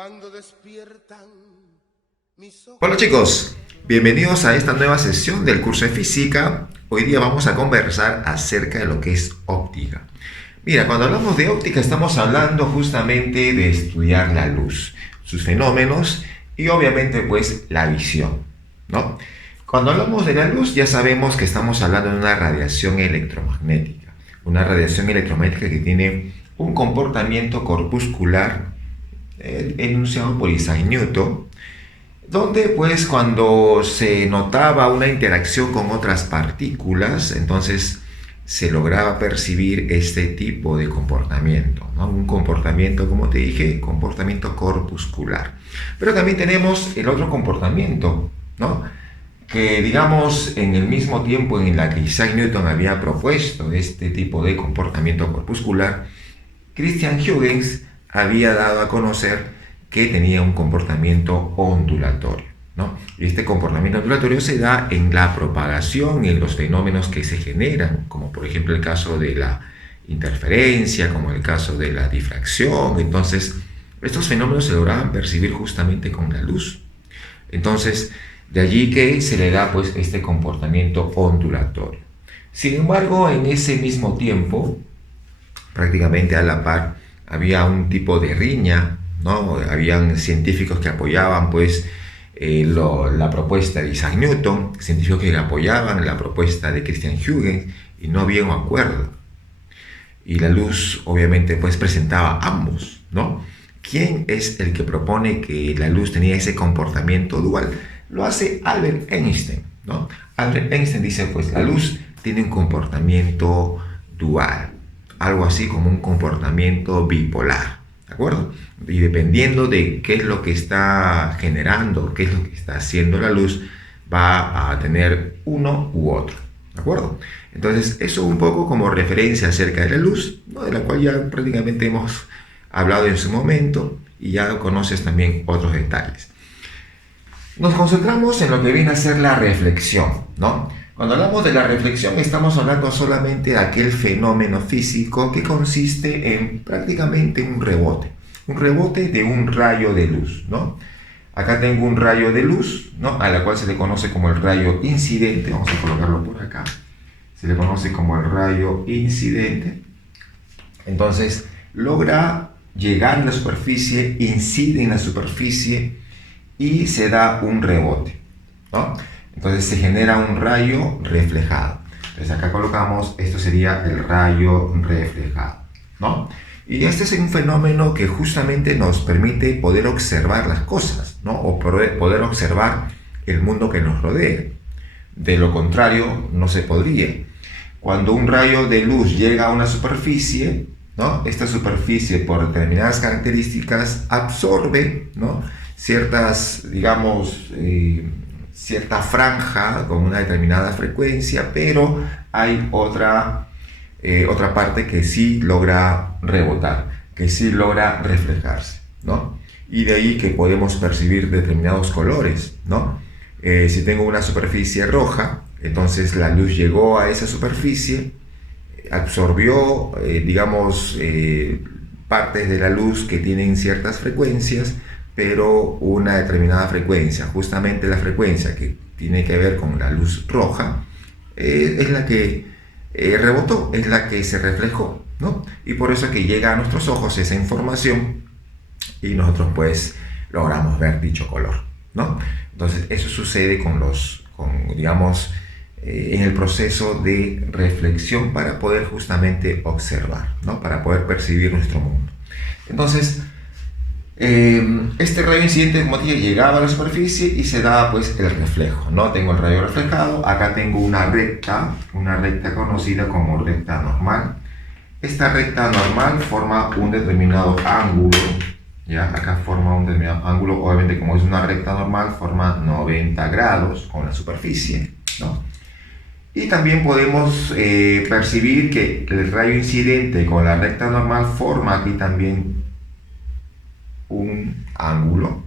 Cuando despiertan mis ojos. Hola chicos, bienvenidos a esta nueva sesión del curso de física. Hoy día vamos a conversar acerca de lo que es óptica. Mira, cuando hablamos de óptica estamos hablando justamente de estudiar la luz, sus fenómenos y obviamente pues la visión, ¿no? Cuando hablamos de la luz ya sabemos que estamos hablando de una radiación electromagnética, que tiene un comportamiento corpuscular enunciado por Isaac Newton, donde pues cuando se notaba una interacción con otras partículas, entonces se lograba percibir este tipo de comportamiento, ¿no? Un comportamiento, como te dije, comportamiento corpuscular. Pero también tenemos el otro comportamiento, ¿no? Que digamos en el mismo tiempo en la que Isaac Newton había propuesto este tipo de comportamiento corpuscular, Christian Huygens había dado a conocer que tenía un comportamiento ondulatorio, ¿no? Y este comportamiento ondulatorio se da en la propagación y en los fenómenos que se generan, como por ejemplo el caso de la interferencia, como el caso de la difracción. Entonces, estos fenómenos se lograban percibir justamente con la luz. Entonces, de allí que se le da pues este comportamiento ondulatorio. Sin embargo, en ese mismo tiempo, prácticamente a la par, había un tipo de riña, ¿no? Habían científicos que apoyaban pues la propuesta de Isaac Newton, científicos que apoyaban la propuesta de Christian Huygens, y no había un acuerdo. Y la luz obviamente pues presentaba ambos, ¿no? ¿Quién es el que propone que la luz tenía ese comportamiento dual? Lo hace Albert Einstein, ¿no? Albert Einstein dice pues la luz tiene un comportamiento dual, algo así como un comportamiento bipolar, ¿de acuerdo? Y dependiendo de qué es lo que está generando, qué es lo que está haciendo la luz, va a tener uno u otro, ¿de acuerdo? Entonces, eso un poco como referencia acerca de la luz, ¿no? De la cual ya prácticamente hemos hablado en su momento y ya conoces también otros detalles. Nos concentramos en lo que viene a ser la reflexión, ¿no? Cuando hablamos de la reflexión estamos hablando solamente de aquel fenómeno físico que consiste en prácticamente un rebote de un rayo de luz, ¿no? Acá tengo un rayo de luz, ¿no? A la cual se le conoce como el rayo incidente, vamos a colocarlo por acá, se le conoce como el rayo incidente. Entonces logra llegar a la superficie, incide en la superficie y se da un rebote, ¿no? Entonces se genera un rayo reflejado. Entonces acá colocamos, esto sería el rayo reflejado, ¿no? Y este es un fenómeno que justamente nos permite poder observar las cosas, ¿no? O poder observar el mundo que nos rodea. De lo contrario, no se podría. Cuando un rayo de luz llega a una superficie, ¿no? Esta superficie, por determinadas características, absorbe, ¿no? Ciertas, digamos, cierta franja con una determinada frecuencia, pero hay otra parte que sí logra rebotar, que sí logra reflejarse, ¿no? Y de ahí que podemos percibir determinados colores, ¿no? Si tengo una superficie roja, entonces la luz llegó a esa superficie, absorbió, digamos, partes de la luz que tienen ciertas frecuencias, pero una determinada frecuencia, justamente la frecuencia que tiene que ver con la luz roja, es la que rebotó, es la que se reflejó, ¿no? Y por eso que llega a nuestros ojos esa información y nosotros pues logramos ver dicho color, ¿no? Entonces eso sucede digamos, en el proceso de reflexión para poder justamente observar, ¿no? Para poder percibir nuestro mundo. Entonces, este rayo incidente, como dije, llegaba a la superficie y se daba pues el reflejo, ¿no? Tengo el rayo reflejado, acá tengo una recta conocida como recta normal. Esta recta normal forma un determinado ángulo, ¿ya? Acá forma un determinado ángulo, obviamente como es una recta normal, forma 90 grados con la superficie, ¿no? Y también podemos percibir que el rayo incidente con la recta normal forma aquí también un ángulo,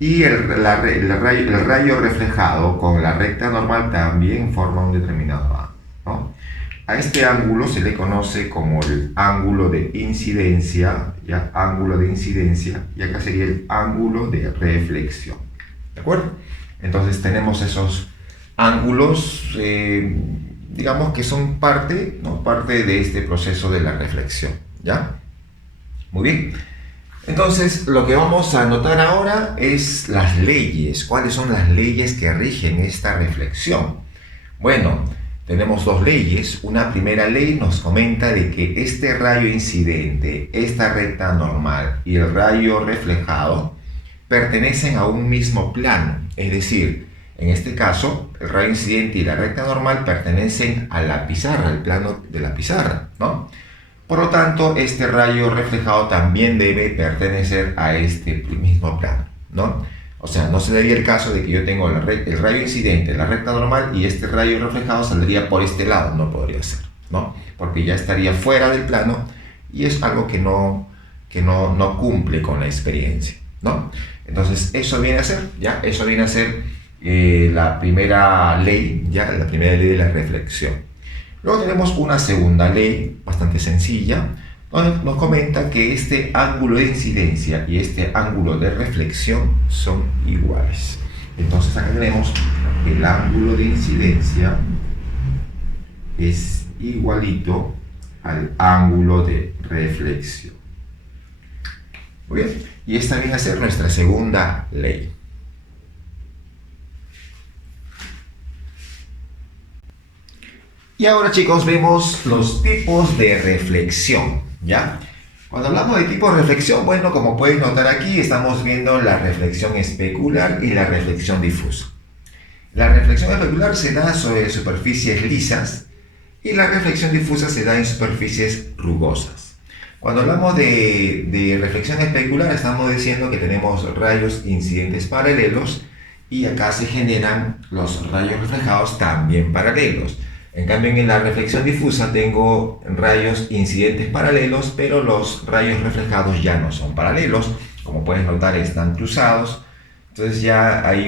y el rayo reflejado con la recta normal también forma un determinado ángulo, ¿no? A este ángulo se le conoce como el ángulo de incidencia, ¿ya? Ángulo de incidencia, y acá sería el ángulo de reflexión, ¿de acuerdo? Entonces tenemos esos ángulos, digamos que son parte, ¿no? Parte de este proceso de la reflexión, ¿ya? Muy bien. Entonces, lo que vamos a notar ahora es las leyes. ¿Cuáles son las leyes que rigen esta reflexión? Bueno, tenemos dos leyes. Una primera ley nos comenta de que este rayo incidente, esta recta normal y el rayo reflejado pertenecen a un mismo plano. Es decir, en este caso, el rayo incidente y la recta normal pertenecen a la pizarra, al plano de la pizarra, ¿no? Por lo tanto, este rayo reflejado también debe pertenecer a este mismo plano, ¿no? O sea, no se daría el caso de que yo tengo el rayo incidente, la recta normal, y este rayo reflejado saldría por este lado. No podría ser, ¿no? Porque ya estaría fuera del plano y es algo que no cumple con la experiencia, ¿no? Entonces, eso viene a ser, ¿ya? Eso viene a ser la primera ley, ¿ya? La primera ley de la reflexión. Luego tenemos una segunda ley, bastante sencilla, donde nos comenta que este ángulo de incidencia y este ángulo de reflexión son iguales. Entonces acá tenemos que el ángulo de incidencia es igualito al ángulo de reflexión. Muy bien, y esta viene a ser nuestra segunda ley. Y ahora, chicos, vemos los tipos de reflexión, ¿ya? Cuando hablamos de tipos de reflexión, bueno, como pueden notar aquí, estamos viendo la reflexión especular y la reflexión difusa. La reflexión especular se da sobre superficies lisas y la reflexión difusa se da en superficies rugosas. Cuando hablamos de reflexión especular, estamos diciendo que tenemos rayos incidentes paralelos y acá se generan los rayos reflejados también paralelos. En cambio, en la reflexión difusa tengo rayos incidentes paralelos, pero los rayos reflejados ya no son paralelos. Como puedes notar, están cruzados. Entonces ya hay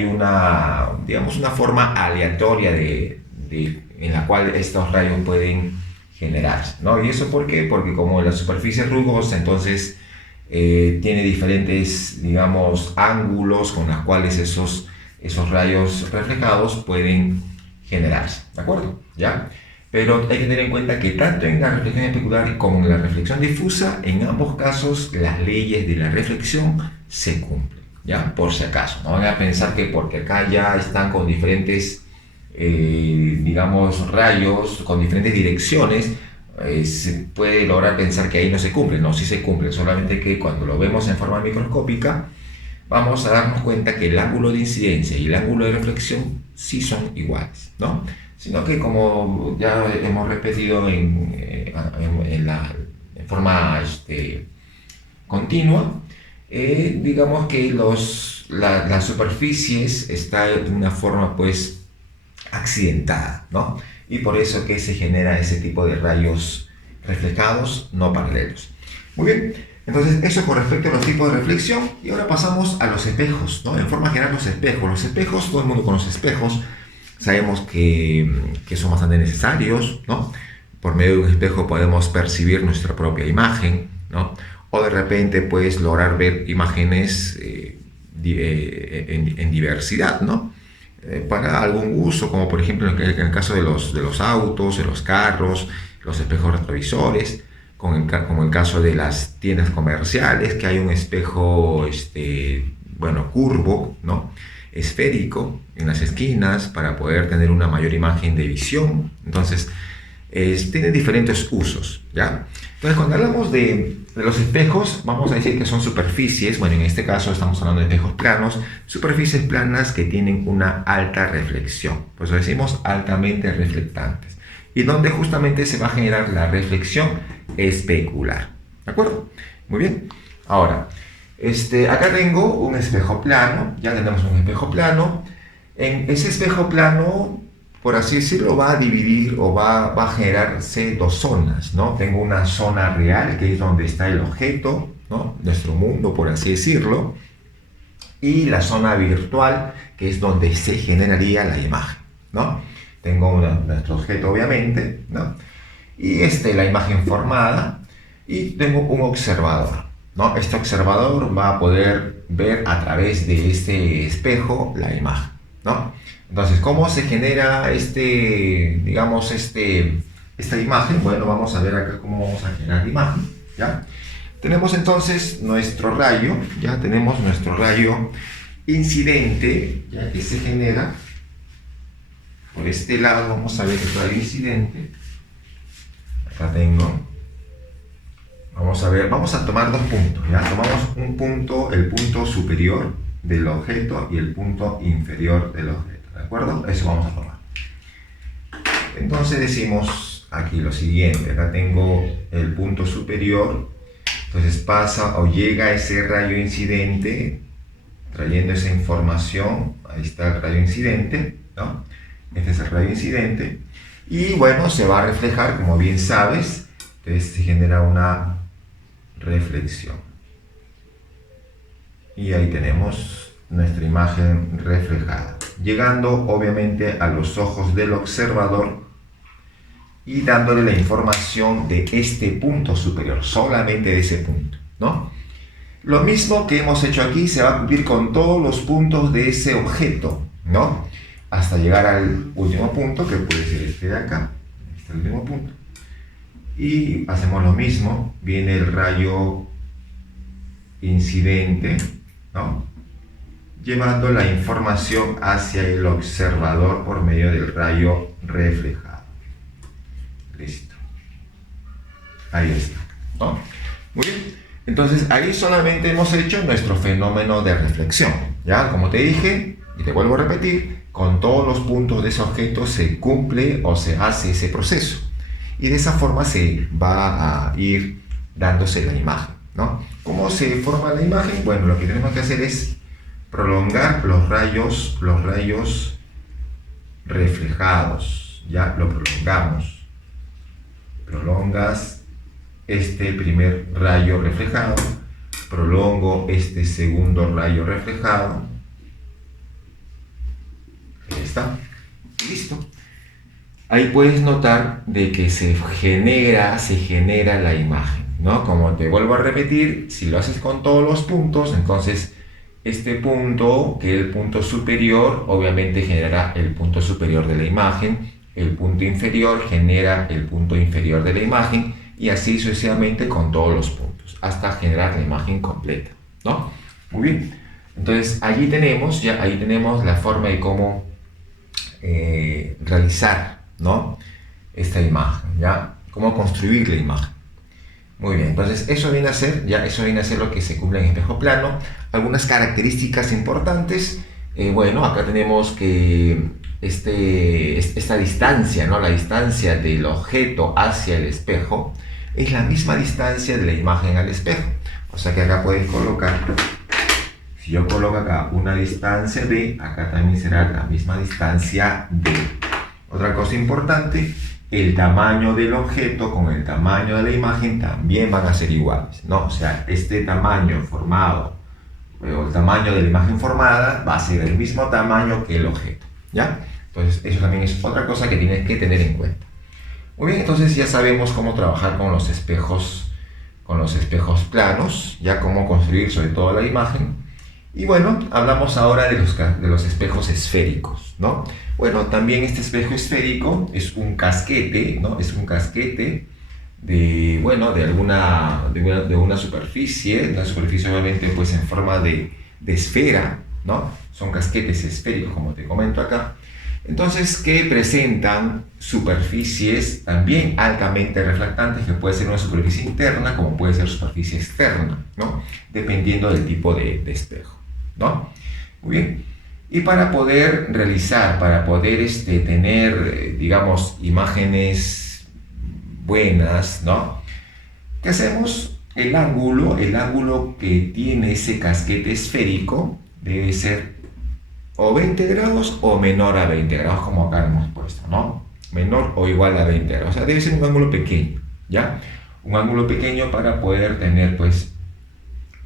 digamos, una forma aleatoria en la cual estos rayos pueden generarse, ¿no? ¿Y eso por qué? Porque como la superficie es rugosa, entonces tiene diferentes, digamos, ángulos con los cuales esos rayos reflejados pueden generarse, ¿de acuerdo? ¿Ya? Pero hay que tener en cuenta que tanto en la reflexión especular como en la reflexión difusa, en ambos casos las leyes de la reflexión se cumplen, ¿ya? Por si acaso, no van a pensar que porque acá ya están con diferentes, digamos, rayos, con diferentes direcciones, se puede lograr pensar que ahí no se cumple. No, sí se cumple, solamente que cuando lo vemos en forma microscópica, vamos a darnos cuenta que el ángulo de incidencia y el ángulo de reflexión sí son iguales, ¿no? Sino que, como ya hemos repetido en forma continua, digamos que las superficies están de una forma pues accidentada, ¿no? Y por eso que se genera ese tipo de rayos reflejados no paralelos. Muy bien. Entonces, eso con respecto a los tipos de reflexión. Y ahora pasamos a los espejos, ¿no? En forma general, los espejos. Los espejos, todo el mundo conoce espejos. Sabemos que son bastante necesarios, ¿no? Por medio de un espejo podemos percibir nuestra propia imagen, ¿no? O de repente, pues, lograr ver imágenes en diversidad, ¿no? Para algún uso, como por ejemplo en el caso de los autos, de los carros, los espejos retrovisores, como el caso de las tiendas comerciales, que hay un espejo, curvo, ¿no? Esférico en las esquinas para poder tener una mayor imagen de visión. Entonces, tiene diferentes usos, ¿ya? Entonces, cuando hablamos de los espejos, vamos a decir que son superficies, bueno, en este caso estamos hablando de espejos planos, superficies planas que tienen una alta reflexión, pues lo decimos altamente reflectantes, y donde justamente se va a generar la reflexión especular, ¿de acuerdo? Muy bien. Ahora, acá tengo un espejo plano, ya tenemos un espejo plano. En ese espejo plano, por así decirlo, va a dividir o va a generarse dos zonas, ¿no? Tengo una zona real, que es donde está el objeto, ¿no? Nuestro mundo, por así decirlo, y la zona virtual, que es donde se generaría la imagen, ¿no? Tengo nuestro objeto, obviamente, ¿no? y la imagen formada, y tengo un observador, ¿no? Este observador va a poder ver a través de este espejo la imagen, ¿no? Entonces, ¿cómo se genera digamos, esta imagen? Bueno, vamos a ver acá cómo vamos a generar la imagen, ¿ya? Tenemos entonces nuestro rayo, ya tenemos nuestro rayo incidente, ya que se genera por este lado. Vamos a ver el rayo incidente. Acá tengo. Vamos a ver, vamos a tomar dos puntos, ¿ya? Tomamos un punto, el punto superior del objeto y el punto inferior del objeto, ¿de acuerdo? Eso vamos a tomar. Entonces decimos aquí lo siguiente, acá tengo el punto superior, entonces pasa o llega ese rayo incidente, trayendo esa información, ahí está el rayo incidente, ¿no? Este es el rayo incidente, y bueno, se va a reflejar, como bien sabes, entonces se genera una reflexión. Y ahí tenemos nuestra imagen reflejada, llegando obviamente a los ojos del observador y dándole la información de este punto superior, solamente de ese punto, ¿no? Lo mismo que hemos hecho aquí se va a cumplir con todos los puntos de ese objeto, ¿no? Hasta llegar al último punto, que puede ser este de acá, este último punto. Y hacemos lo mismo, viene el rayo incidente, ¿no? Llevando la información hacia el observador por medio del rayo reflejado. Listo. Ahí está, ¿no? Muy bien. Entonces ahí solamente hemos hecho nuestro fenómeno de reflexión, ¿ya? Como te dije, y te vuelvo a repetir, con todos los puntos de ese objeto se cumple o se hace ese proceso. Y de esa forma se va a ir dándose la imagen, ¿no? ¿Cómo se forma la imagen? Bueno, lo que tenemos que hacer es prolongar los rayos reflejados, ¿ya? Lo prolongamos. Prolongas este primer rayo reflejado, prolongo este segundo rayo reflejado. Ahí está. Listo. Ahí puedes notar de que se genera la imagen, ¿no? Como te vuelvo a repetir, si lo haces con todos los puntos, entonces este punto, que es el punto superior, obviamente genera el punto superior de la imagen, el punto inferior genera el punto inferior de la imagen, y así sucesivamente con todos los puntos, hasta generar la imagen completa, ¿no? Muy bien. Entonces ahí tenemos la forma de cómo realizar, ¿no? Esta imagen, ¿ya? Cómo construir la imagen. Muy bien, entonces eso viene a ser lo que se cumple en espejo plano. Algunas características importantes, bueno, acá tenemos que esta distancia, ¿no? La distancia del objeto hacia el espejo es la misma distancia de la imagen al espejo. O sea que acá puedes colocar, si yo coloco acá una distancia D, acá también será la misma distancia D. Otra cosa importante, el tamaño del objeto con el tamaño de la imagen también van a ser iguales, ¿no? O sea, este tamaño formado o el tamaño de la imagen formada va a ser el mismo tamaño que el objeto, ¿ya? Entonces, eso también es otra cosa que tienes que tener en cuenta. Muy bien, entonces ya sabemos cómo trabajar con los espejos planos, ya cómo construir sobre todo la imagen. Y bueno, hablamos ahora de los espejos esféricos, ¿no? Bueno, también este espejo esférico es un casquete, ¿no? Es un casquete de una superficie, obviamente pues en forma de esfera, ¿no? Son casquetes esféricos, como te comento acá. Entonces, que presentan superficies también altamente reflectantes, que puede ser una superficie interna como puede ser superficie externa, ¿no? Dependiendo del tipo de espejo, ¿no? Muy bien. Y para poder tener, digamos, imágenes buenas, ¿no? ¿Qué hacemos? El ángulo que tiene ese casquete esférico debe ser o 20 grados o menor a 20 grados, como acá hemos puesto, ¿no? Menor o igual a 20 grados. O sea, debe ser un ángulo pequeño, ¿ya? Un ángulo pequeño para poder tener, pues,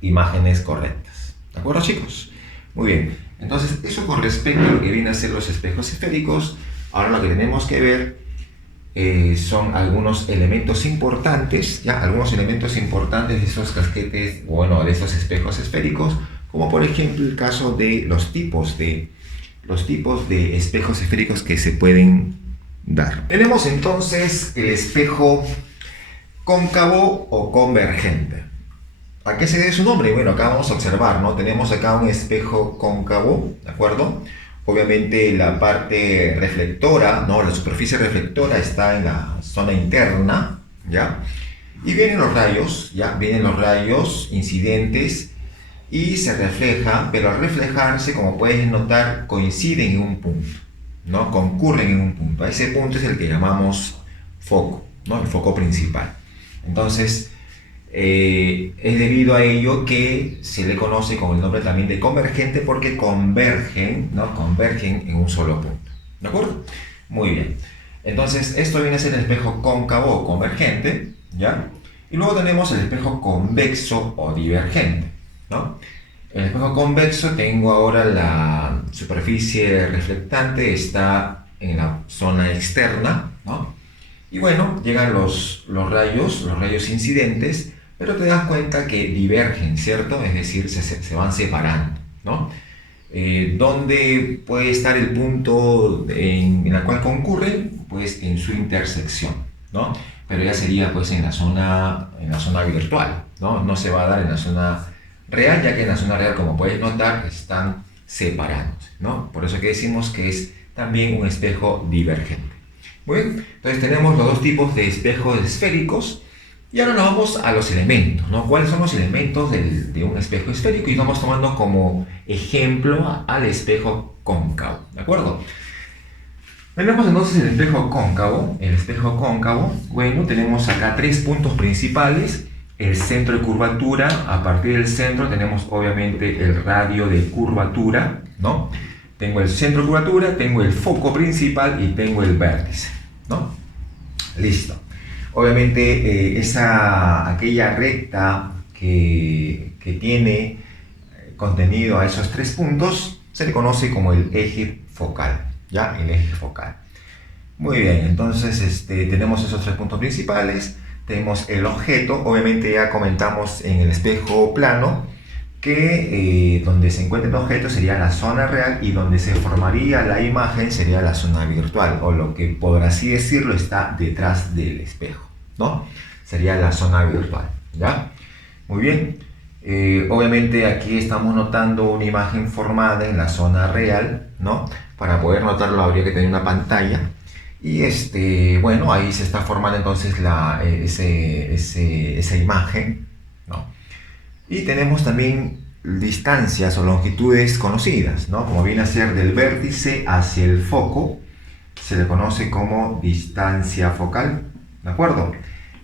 imágenes correctas. ¿De acuerdo, chicos? Muy bien. Entonces, eso con respecto a lo que vienen a ser los espejos esféricos. Ahora lo que tenemos que ver son algunos elementos importantes, ya algunos elementos importantes de esos casquetes, bueno, de esos espejos esféricos, como por ejemplo el caso de los tipos de espejos esféricos que se pueden dar. Tenemos entonces el espejo cóncavo o convergente. ¿A qué se debe su nombre? Bueno, acá vamos a observar, ¿no? Tenemos acá un espejo cóncavo, ¿de acuerdo? Obviamente la parte reflectora, ¿no? La superficie reflectora está en la zona interna, ¿ya? Y vienen los rayos, ¿ya? Vienen los rayos incidentes y se refleja, pero al reflejarse, como puedes notar, coinciden en un punto, ¿no? Concurren en un punto. Ese punto es el que llamamos foco, ¿no? El foco principal. Entonces, es debido a ello que se le conoce con el nombre también de convergente, porque convergen, ¿no? Convergen en un solo punto. ¿De acuerdo? Muy bien. Entonces, esto viene a ser el espejo cóncavo o convergente, ¿ya? Y luego tenemos el espejo convexo o divergente, ¿no? En el espejo convexo tengo ahora la superficie reflectante, está en la zona externa, ¿no? Y bueno, llegan los rayos incidentes, pero te das cuenta que divergen, ¿cierto? Es decir, se van separando, ¿no? ¿Dónde puede estar el punto en la cual concurren? Pues en su intersección, ¿no? Pero ya sería pues en la zona virtual, ¿no? No se va a dar en la zona real, ya que en la zona real, como puedes notar, están separándose, ¿no? Por eso que decimos que es también un espejo divergente. Muy bien, entonces tenemos los dos tipos de espejos esféricos y ahora nos vamos a los elementos, ¿no? ¿Cuáles son los elementos de un espejo esférico? Y vamos tomando como ejemplo al espejo cóncavo, ¿de acuerdo? Tenemos entonces el espejo cóncavo. El espejo cóncavo, bueno, tenemos acá tres puntos principales. El centro de curvatura, a partir del centro tenemos obviamente el radio de curvatura, ¿no? Tengo el centro de curvatura, tengo el foco principal y tengo el vértice, ¿no? Listo. Obviamente aquella recta que tiene contenido a esos tres puntos se le conoce como el eje focal, ¿ya? El eje focal. Muy bien, entonces tenemos esos tres puntos principales. Tenemos el objeto, obviamente ya comentamos en el espejo plano que donde se encuentra el objeto sería la zona real y donde se formaría la imagen sería la zona virtual, o lo que por así decirlo está detrás del espejo, ¿no? Sería la zona virtual, ¿ya? Muy bien, obviamente aquí estamos notando una imagen formada en la zona real, ¿no? Para poder notarlo habría que tener una pantalla. Y bueno, ahí se está formando entonces esa imagen, ¿no? Y tenemos también distancias o longitudes conocidas, ¿no? Como viene a ser del vértice hacia el foco, se le conoce como distancia focal, ¿de acuerdo?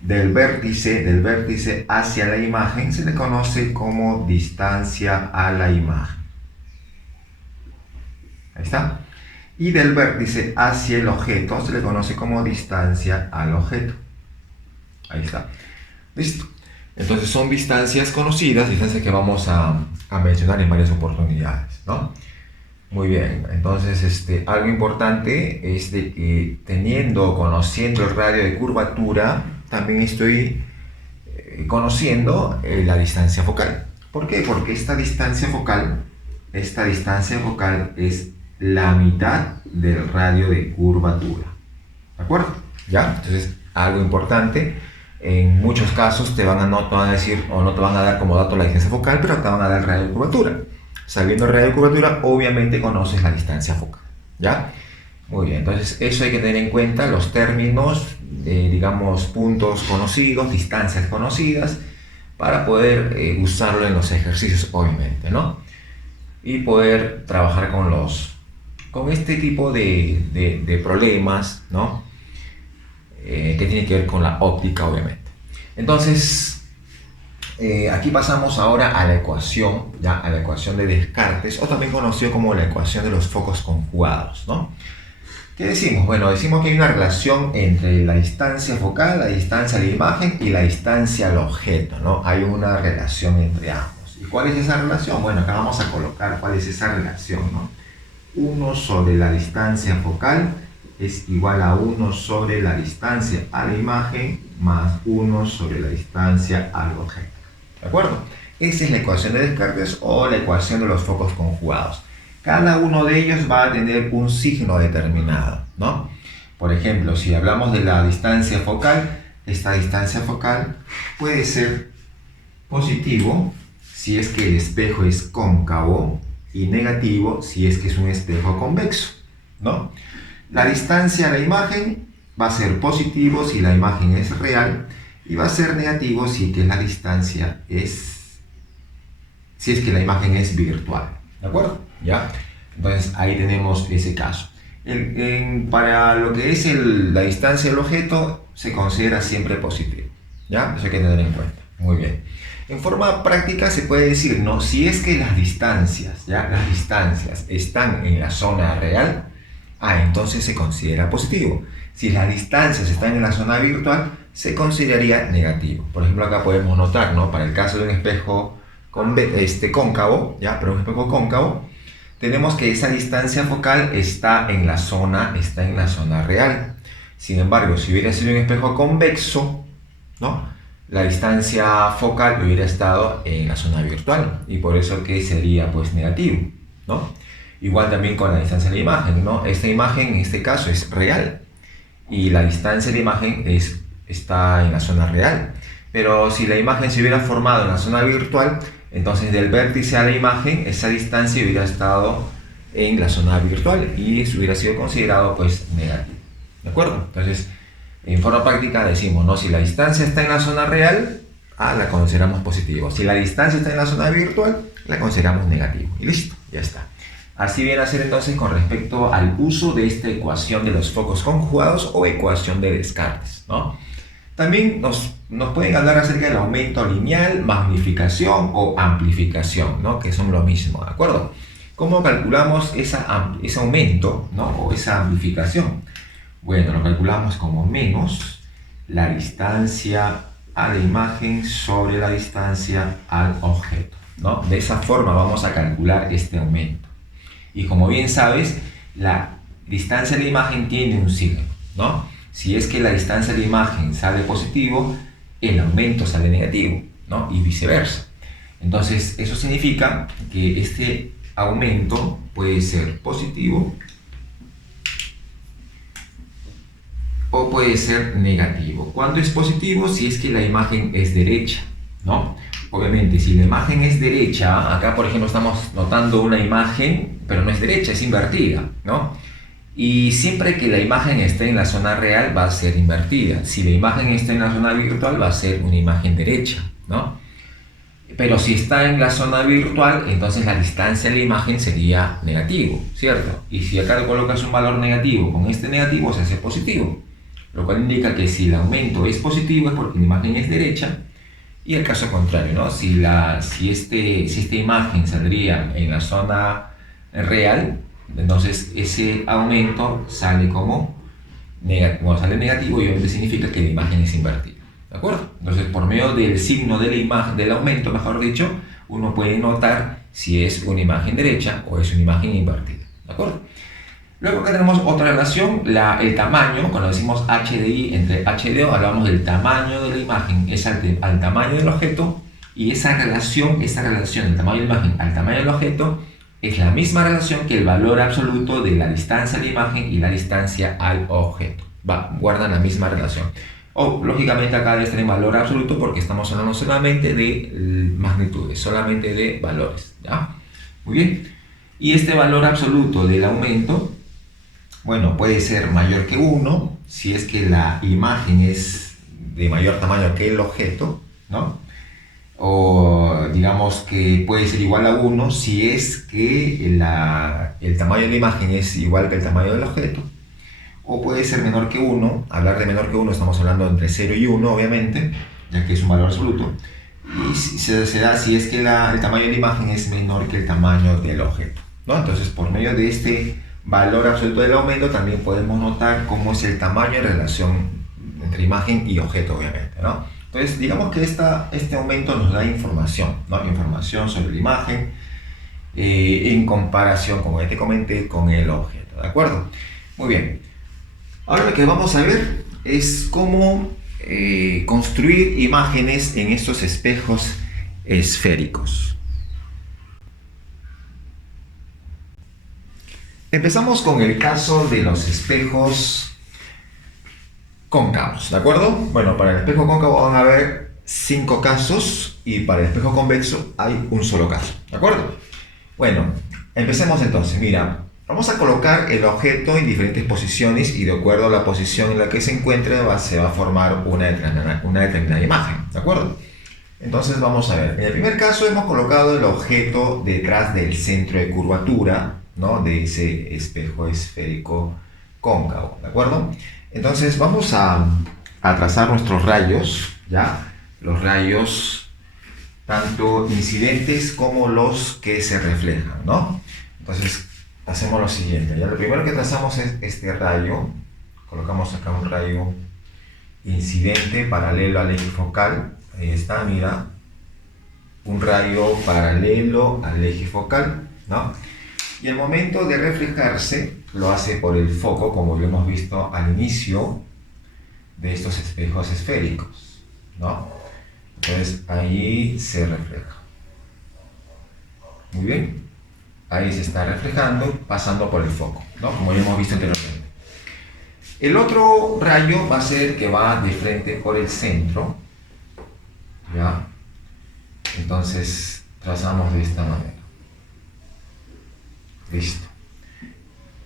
Del vértice hacia la imagen se le conoce como distancia a la imagen. Ahí está. Y del vértice hacia el objeto se le conoce como distancia al objeto. Ahí está. Listo. Entonces son distancias conocidas, distancias que vamos a mencionar en varias oportunidades, ¿no? Muy bien. Entonces algo importante es de que conociendo el radio de curvatura, también estoy conociendo la distancia focal. ¿Por qué? Porque esta distancia focal es la mitad del radio de curvatura, ¿de acuerdo? ¿Ya? Entonces, algo importante, en muchos casos te van a decir o no te van a dar como dato la distancia focal, pero te van a dar el radio de curvatura. Sabiendo el radio de curvatura, obviamente conoces la distancia focal, ¿ya? Muy bien, entonces eso hay que tener en cuenta, los términos, digamos, puntos conocidos, distancias conocidas, para poder usarlo en los ejercicios, obviamente, ¿no? Y poder trabajar con este tipo de problemas, ¿no? Que tiene que ver con la óptica, obviamente. Entonces, aquí pasamos ahora a la ecuación, ya a la ecuación de Descartes, o también conocido como la ecuación de los focos conjugados, ¿no? ¿Qué decimos? Bueno, decimos que hay una relación entre la distancia focal, la distancia a la imagen y la distancia al objeto, ¿no? Hay una relación entre ambos. ¿Y cuál es esa relación? Bueno, acá vamos a colocar cuál es esa relación, ¿no? 1 sobre la distancia focal es igual a 1 sobre la distancia a la imagen más 1 sobre la distancia al objeto. ¿De acuerdo? Esa es la ecuación de Descartes o la ecuación de los focos conjugados. Cada uno de ellos va a tener un signo determinado, ¿no? Por ejemplo, si hablamos de la distancia focal, esta distancia focal puede ser positivo si es que el espejo es cóncavo y negativo si es que es un espejo convexo, ¿no? La distancia a la imagen va a ser positivo si la imagen es real y va a ser negativo si es que la distancia si es que la imagen es virtual, ¿de acuerdo? ¿Ya? Entonces ahí tenemos ese caso. Para lo que es la distancia del objeto se considera siempre positivo, ¿ya? Eso hay que tener en cuenta. Muy bien. En forma práctica se puede decir, ¿no? Si es que las distancias, ¿ya? Las distancias están en la zona real, entonces se considera positivo. Si las distancias están en la zona virtual, se consideraría negativo. Por ejemplo, acá podemos notar, ¿no? Para el caso de un espejo cóncavo, ¿ya? Pero un espejo cóncavo, tenemos que esa distancia focal está en la zona real. Sin embargo, si hubiera sido un espejo convexo, ¿no? La distancia focal hubiera estado en la zona virtual y por eso que sería pues negativo, ¿no? Igual también con la distancia de la imagen, ¿no? Esta imagen en este caso es real y la distancia de la imagen está en la zona real. Pero si la imagen se hubiera formado en la zona virtual, entonces del vértice a la imagen esa distancia hubiera estado en la zona virtual y eso hubiera sido considerado pues negativo, ¿de acuerdo? Entonces en forma práctica decimos, ¿no? Si la distancia está en la zona real, la consideramos positivo. Si la distancia está en la zona virtual, la consideramos negativo. Y listo, ya está. Así viene a ser entonces con respecto al uso de esta ecuación de los focos conjugados o ecuación de Descartes, ¿no? También nos pueden hablar acerca del aumento lineal, magnificación o amplificación, ¿no? Que son lo mismo, ¿de acuerdo? ¿Cómo calculamos ese aumento, ¿no? O esa amplificación? Bueno, lo calculamos como menos la distancia a la imagen sobre la distancia al objeto, ¿no? De esa forma vamos a calcular este aumento. Y como bien sabes, la distancia de la imagen tiene un signo, ¿no? Si es que la distancia de la imagen sale positivo, el aumento sale negativo, ¿no? Y viceversa. Entonces, eso significa que este aumento puede ser positivo o puede ser negativo. ¿Cuándo es positivo? Si es que la imagen es derecha, ¿no? Obviamente, si la imagen es derecha, acá por ejemplo estamos notando una imagen, pero no es derecha, es invertida, ¿no? Y siempre que la imagen esté en la zona real va a ser invertida. Si la imagen está en la zona virtual va a ser una imagen derecha, ¿no? Pero si está en la zona virtual, entonces la distancia de la imagen sería negativo, ¿cierto? Y si acá colocas un valor negativo, con este negativo se hace positivo. Lo cual indica que si el aumento es positivo es porque la imagen es derecha. Y el caso contrario, ¿no? Si esta imagen saldría en la zona real, entonces ese aumento sale como negativo, sale negativo y obviamente significa que la imagen es invertida, ¿de acuerdo? Entonces por medio del signo de la imagen, del aumento mejor dicho, uno puede notar si es una imagen derecha o es una imagen invertida, ¿de acuerdo? Luego acá tenemos otra relación, el tamaño, cuando decimos HDI entre HDO hablamos del tamaño de la imagen, es al tamaño del objeto, y esa relación del tamaño de la imagen al tamaño del objeto es la misma relación que el valor absoluto de la distancia de la imagen y la distancia al objeto. Guardan la misma relación. Lógicamente acá debe tener valor absoluto porque estamos hablando solamente de magnitudes, solamente de valores, ¿ya? Muy bien. Y este valor absoluto del aumento, bueno, puede ser mayor que 1 si es que la imagen es de mayor tamaño que el objeto, ¿no? O digamos que puede ser igual a 1 si es que el tamaño de la imagen es igual que el tamaño del objeto. O puede ser menor que 1, hablar de menor que 1 estamos hablando entre 0 y 1 obviamente, ya que es un valor absoluto. Y se da si es que el tamaño de la imagen es menor que el tamaño del objeto, ¿no? Entonces por medio de este valor absoluto del aumento también podemos notar cómo es el tamaño en relación entre imagen y objeto obviamente, ¿no? Entonces digamos que este aumento nos da información, ¿no? Información sobre la imagen en comparación, como ya te comenté, con el objeto, ¿de acuerdo? Muy bien. Ahora lo que vamos a ver es cómo construir imágenes en estos espejos esféricos. Empezamos con el caso de los espejos cóncavos, ¿de acuerdo? Bueno, para el espejo cóncavo van a haber 5 casos y para el espejo convexo hay un solo caso, ¿de acuerdo? Bueno, empecemos entonces. Mira, vamos a colocar el objeto en diferentes posiciones y de acuerdo a la posición en la que se encuentre se va a formar una determinada imagen, ¿de acuerdo? Entonces vamos a ver. En el primer caso hemos colocado el objeto detrás del centro de curvatura, ¿no?, de ese espejo esférico cóncavo, ¿de acuerdo? Entonces vamos a trazar nuestros rayos, ¿ya? Los rayos tanto incidentes como los que se reflejan, ¿no? Entonces hacemos lo siguiente, ¿ya? Lo primero que trazamos es este rayo. Colocamos acá un rayo incidente paralelo al eje focal. Ahí está, mira, un rayo paralelo al eje focal, ¿no? Y el momento de reflejarse lo hace por el foco, como lo hemos visto al inicio de estos espejos esféricos, ¿no? Entonces ahí se refleja. Muy bien, ahí se está reflejando pasando por el foco, ¿no?, como ya hemos visto anteriormente. El otro rayo va a ser el que va de frente por el centro, ¿ya? Entonces trazamos de esta manera. Listo.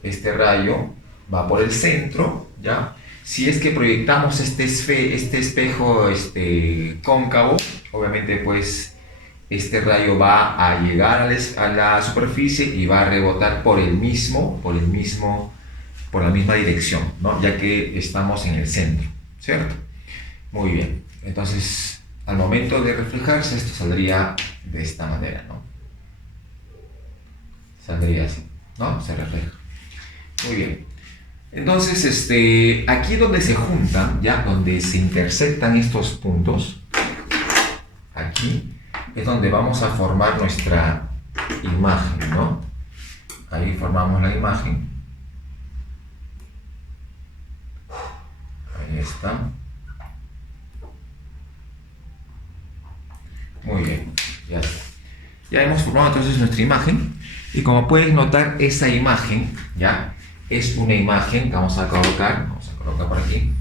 Este rayo va por el centro, ¿ya? Si es que proyectamos este espejo cóncavo, obviamente pues este rayo va a llegar a la superficie y va a rebotar por la misma dirección, ¿no?, ya que estamos en el centro, ¿cierto? Muy bien. Entonces, al momento de reflejarse, esto saldría de esta manera, ¿no? Saldría así, ¿no? Se refleja. Muy bien. Entonces, aquí donde se juntan, ya donde se intersectan estos puntos, aquí es donde vamos a formar nuestra imagen, ¿no? Ahí formamos la imagen. Ahí está. Muy bien, ya está. Ya hemos formado entonces nuestra imagen y como puedes notar, esa imagen, ¿ya?, es una imagen que vamos a colocar por aquí.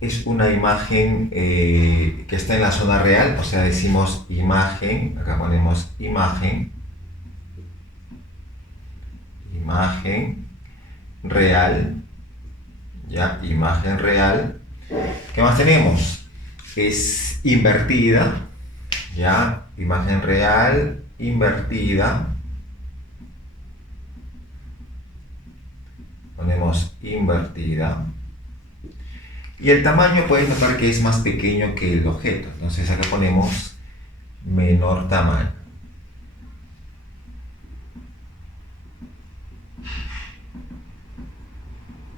Es una imagen que está en la zona real, o sea, decimos imagen, acá ponemos imagen real, ya, imagen real. ¿Qué más tenemos? Es invertida, ya, imagen real invertida. Ponemos invertida. Y el tamaño puedes notar que es más pequeño que el objeto. Entonces acá ponemos menor tamaño.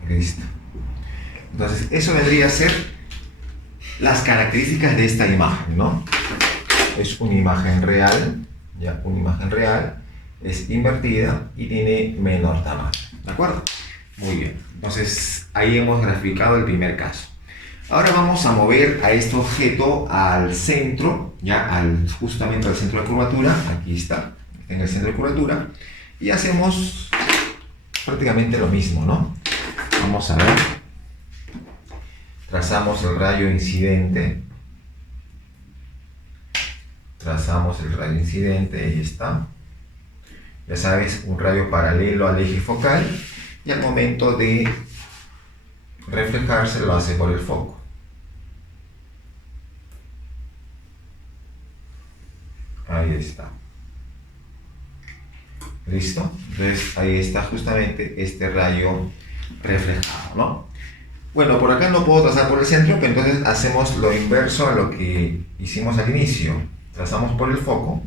Listo. Entonces eso vendría a ser las características de esta imagen, ¿no? Es una imagen real, ya, una imagen real, es invertida y tiene menor tamaño, ¿de acuerdo? Muy bien, entonces ahí hemos graficado el primer caso. Ahora vamos a mover a este objeto al centro, ya, justamente al centro de curvatura. Aquí está en el centro de curvatura, y hacemos prácticamente lo mismo, ¿no? Vamos a ver, trazamos el rayo incidente, ahí está. Ya sabes, un rayo paralelo al eje focal, y al momento de reflejarse lo hace por el foco. Ahí está. ¿Listo? Entonces ahí está justamente este rayo reflejado, ¿no? Bueno, por acá no puedo trazar por el centro, pero entonces hacemos lo inverso a lo que hicimos al inicio. Trazamos por el foco.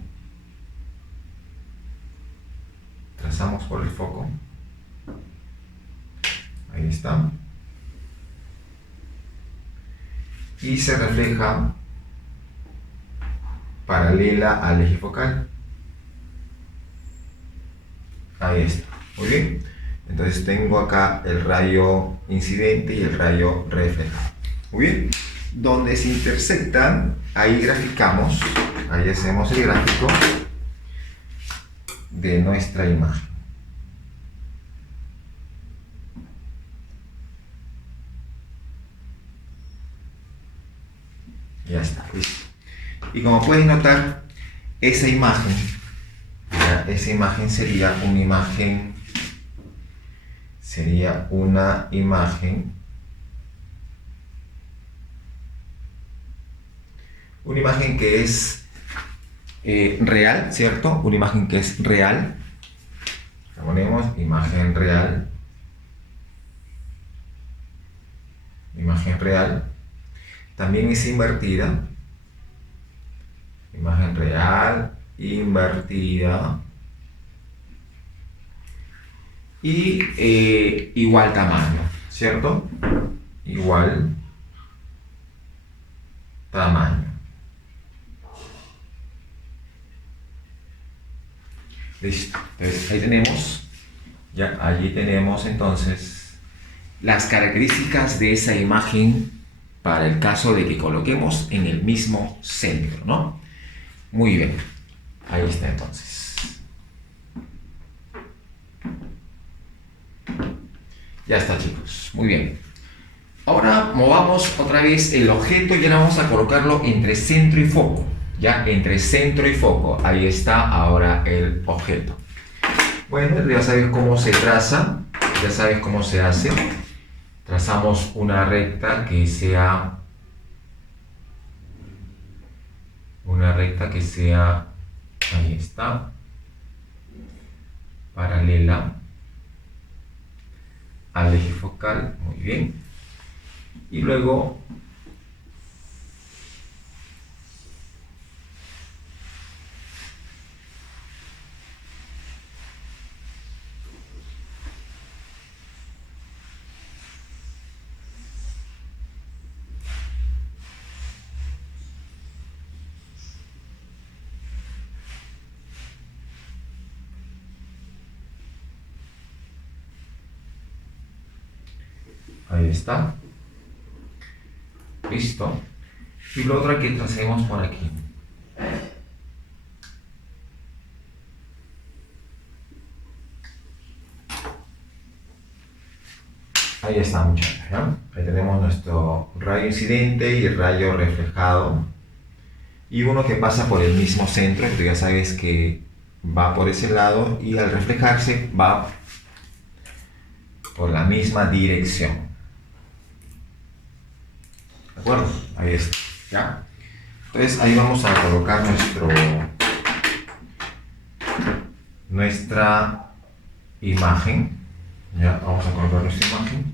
Ahí está. Y se refleja paralela al eje focal. Ahí está. Muy bien. Entonces tengo acá el rayo incidente y el rayo reflejado. Muy bien. Donde se intersectan, ahí graficamos, ahí hacemos el gráfico de nuestra imagen. Ya está, listo. Y como puedes notar, esa imagen, ¿ya? Esa imagen sería una imagen que es real, ¿cierto? Una imagen que es real. La ponemos imagen real. Imagen real. También es invertida. Imagen real, invertida. Y igual tamaño, ¿cierto? Igual tamaño. Listo. Entonces ahí tenemos, ya allí tenemos entonces las características de esa imagen para el caso de que coloquemos en el mismo centro, ¿no? Muy bien. Ahí está entonces. Ya está, chicos. Muy bien. Ahora movamos otra vez el objeto y ahora vamos a colocarlo entre centro y foco. Ya, entre centro y foco. Ahí está ahora el objeto. Bueno, ya sabes cómo se traza. Ya sabes cómo se hace. Trazamos una recta que sea... Ahí está. Paralela al eje focal. Muy bien. Y luego ahí está. Listo. Y lo otro que tracemos por aquí. Ahí está, muchachos, ¿ya? Ahí tenemos nuestro rayo incidente y el rayo reflejado. Y uno que pasa por el mismo centro, que tú ya sabes que va por ese lado y al reflejarse va por la misma dirección. ¿De acuerdo? Ahí está, ¿ya? Entonces ahí vamos a colocar nuestra imagen. Ya, vamos a colocar nuestra imagen.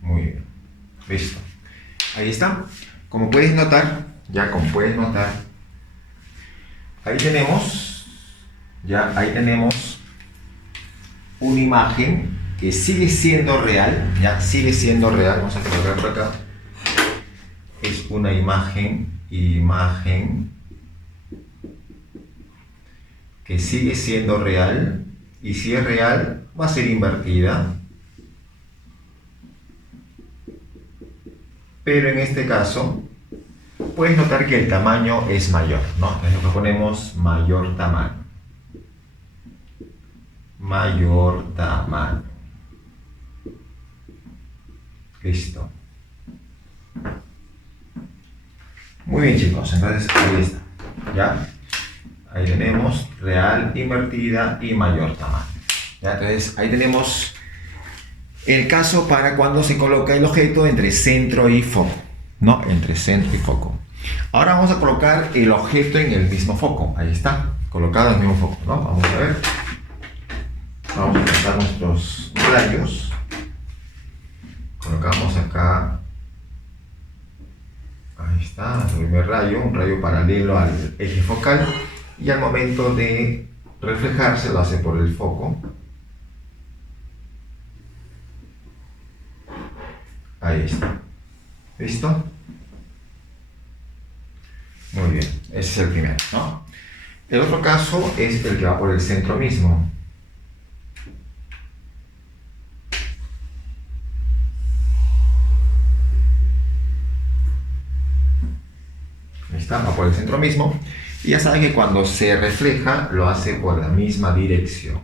Muy bien. Listo. Ahí está. Como puedes notar, ahí tenemos una imagen que sigue siendo real, ya sigue siendo real. Vamos a colocar por acá. Es una imagen que sigue siendo real, y si es real va a ser invertida, pero en este caso puedes notar que el tamaño es mayor, ¿no? Entonces lo que ponemos mayor tamaño. Listo. Muy bien, chicos, entonces ahí está, ¿ya? Ahí tenemos real, invertida y mayor tamaño. ¿Ya? Entonces ahí tenemos el caso para cuando se coloca el objeto entre centro y foco, ¿no? Entre centro y foco. Ahora vamos a colocar el objeto en el mismo foco. Ahí está, colocado en el mismo foco, ¿no? Vamos a ver. Vamos a colocar nuestros rayos. Colocamos acá. Ahí está. está, el primer rayo, un rayo paralelo al eje focal, y al momento de reflejarse lo hace por el foco. Ahí está. ¿Listo? Muy bien, ese es el primero, ¿no? El otro caso es el que va por el centro mismo. Ahí está, va por el centro mismo. Y ya saben que cuando se refleja, lo hace por la misma dirección.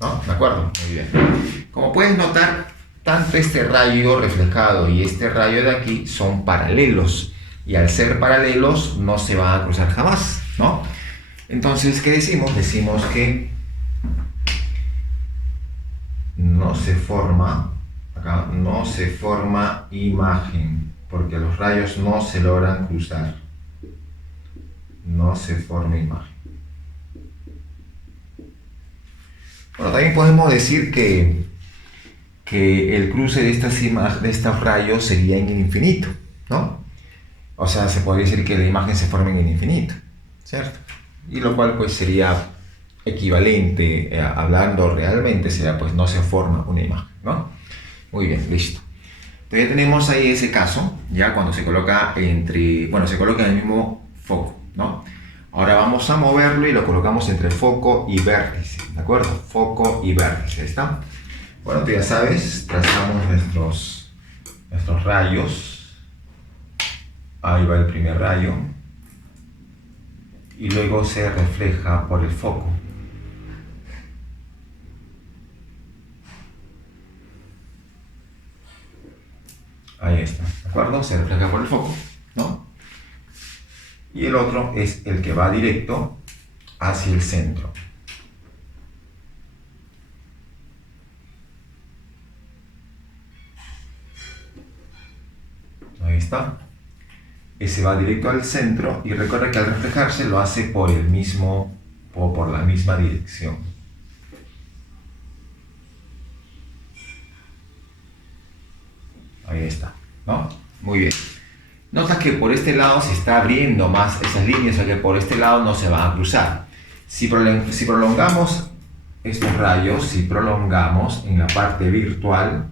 ¿No? ¿De acuerdo? Muy bien. Como puedes notar, tanto este rayo reflejado y este rayo de aquí son paralelos. Y al ser paralelos, no se van a cruzar jamás, ¿no? Entonces, ¿qué decimos? Decimos que no se forma, acá, no se forma imagen, porque los rayos no se logran cruzar. No se forma imagen. Bueno, también podemos decir que el cruce de de estos rayos sería en el infinito, ¿no? O sea, se podría decir que la imagen se forma en el infinito, ¿cierto? Y lo cual pues sería equivalente, hablando realmente, sería pues no se forma una imagen, ¿no? Muy bien, listo. Entonces ya tenemos ahí ese caso, ya cuando se coloca se coloca en el mismo foco, ¿no? Ahora vamos a moverlo y lo colocamos entre foco y vértice, ¿de acuerdo? Foco y vértice, ¿ahí está? Bueno, tú ya sabes, trazamos nuestros rayos. Ahí va el primer rayo. Y luego se refleja por el foco. Ahí está, ¿de acuerdo? Se refleja por el foco, ¿no? Y el otro es el que va directo hacia el centro. Ahí está. Ese va directo al centro y recuerda que al reflejarse lo hace por el mismo o por la misma dirección. Ahí está, ¿no? Muy bien. Nota que por este lado se está abriendo más esas líneas, o sea que por este lado no se van a cruzar. Si prolongamos estos rayos, si prolongamos en la parte virtual,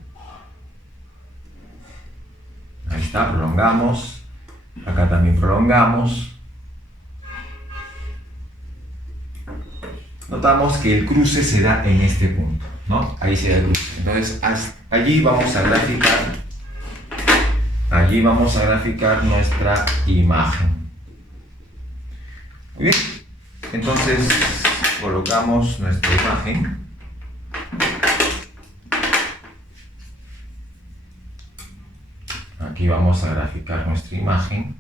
ahí está, prolongamos, acá también prolongamos, notamos que el cruce se da en este punto, ¿no? Ahí se da el cruce. Entonces, allí vamos a graficar. Allí vamos a graficar nuestra imagen. Muy bien. Entonces, colocamos nuestra imagen. Aquí vamos a graficar nuestra imagen.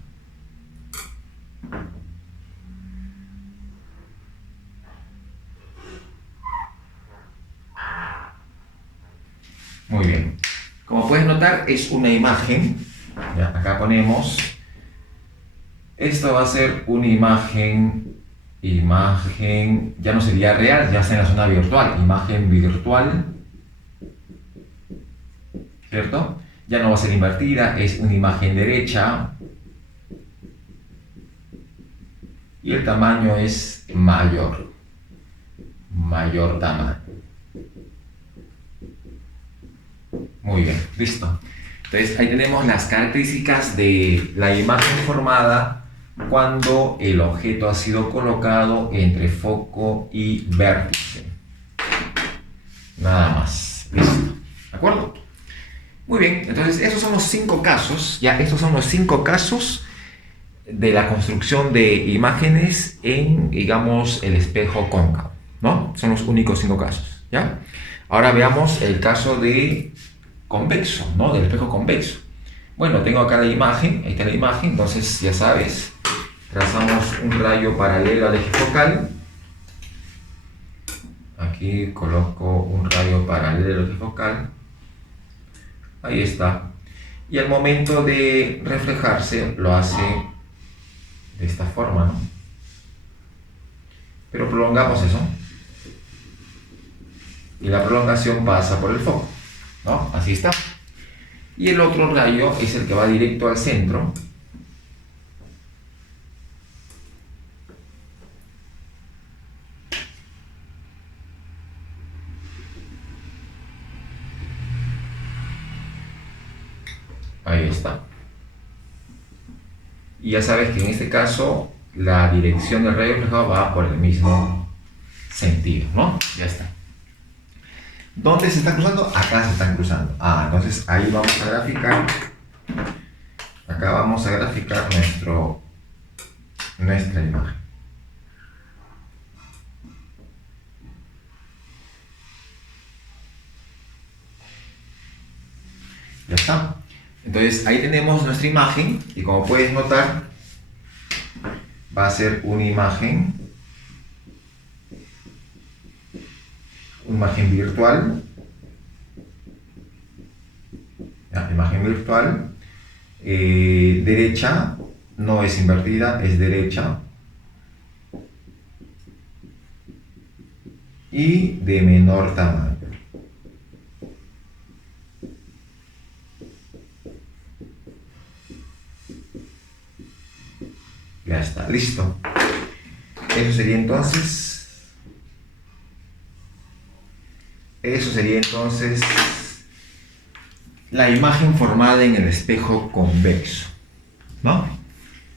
Muy bien. Como puedes notar, es una imagen. Ya, acá ponemos, esto va a ser una imagen, ya no sería real, ya está en la zona virtual, imagen virtual, ¿cierto? Ya no va a ser invertida, es una imagen derecha y el tamaño es mayor tamaño. Muy bien, listo. Entonces ahí tenemos las características de la imagen formada cuando el objeto ha sido colocado entre foco y vértice. Nada más. Listo. ¿De acuerdo? Muy bien, entonces estos son los 5 casos. Ya, estos son los 5 casos de la construcción de imágenes en, digamos, el espejo cóncavo, ¿no? Son los únicos 5 casos, ¿ya? Ahora veamos el caso de convexo, ¿no? Del espejo convexo. Bueno, tengo acá la imagen, ahí está la imagen, entonces ya sabes, trazamos un rayo paralelo al eje focal. Aquí coloco un rayo paralelo al eje focal. Ahí está. Y al momento de reflejarse lo hace de esta forma, ¿no? Pero prolongamos eso. Y la prolongación pasa por el foco, ¿no? Así está. Y el otro rayo es el que va directo al centro. Ahí está. Y ya sabes que en este caso la dirección del rayo reflejado va por el mismo sentido, ¿no? Ya está. ¿Dónde se están cruzando? Acá se están cruzando. Entonces ahí vamos a graficar. Acá vamos a graficar nuestra imagen. Ya está. Entonces ahí tenemos nuestra imagen y como puedes notar va a ser una imagen virtual. Imagen virtual. Derecha, no es invertida, es derecha. Y de menor tamaño. Ya está, listo. Eso sería entonces la imagen formada en el espejo convexo, ¿no?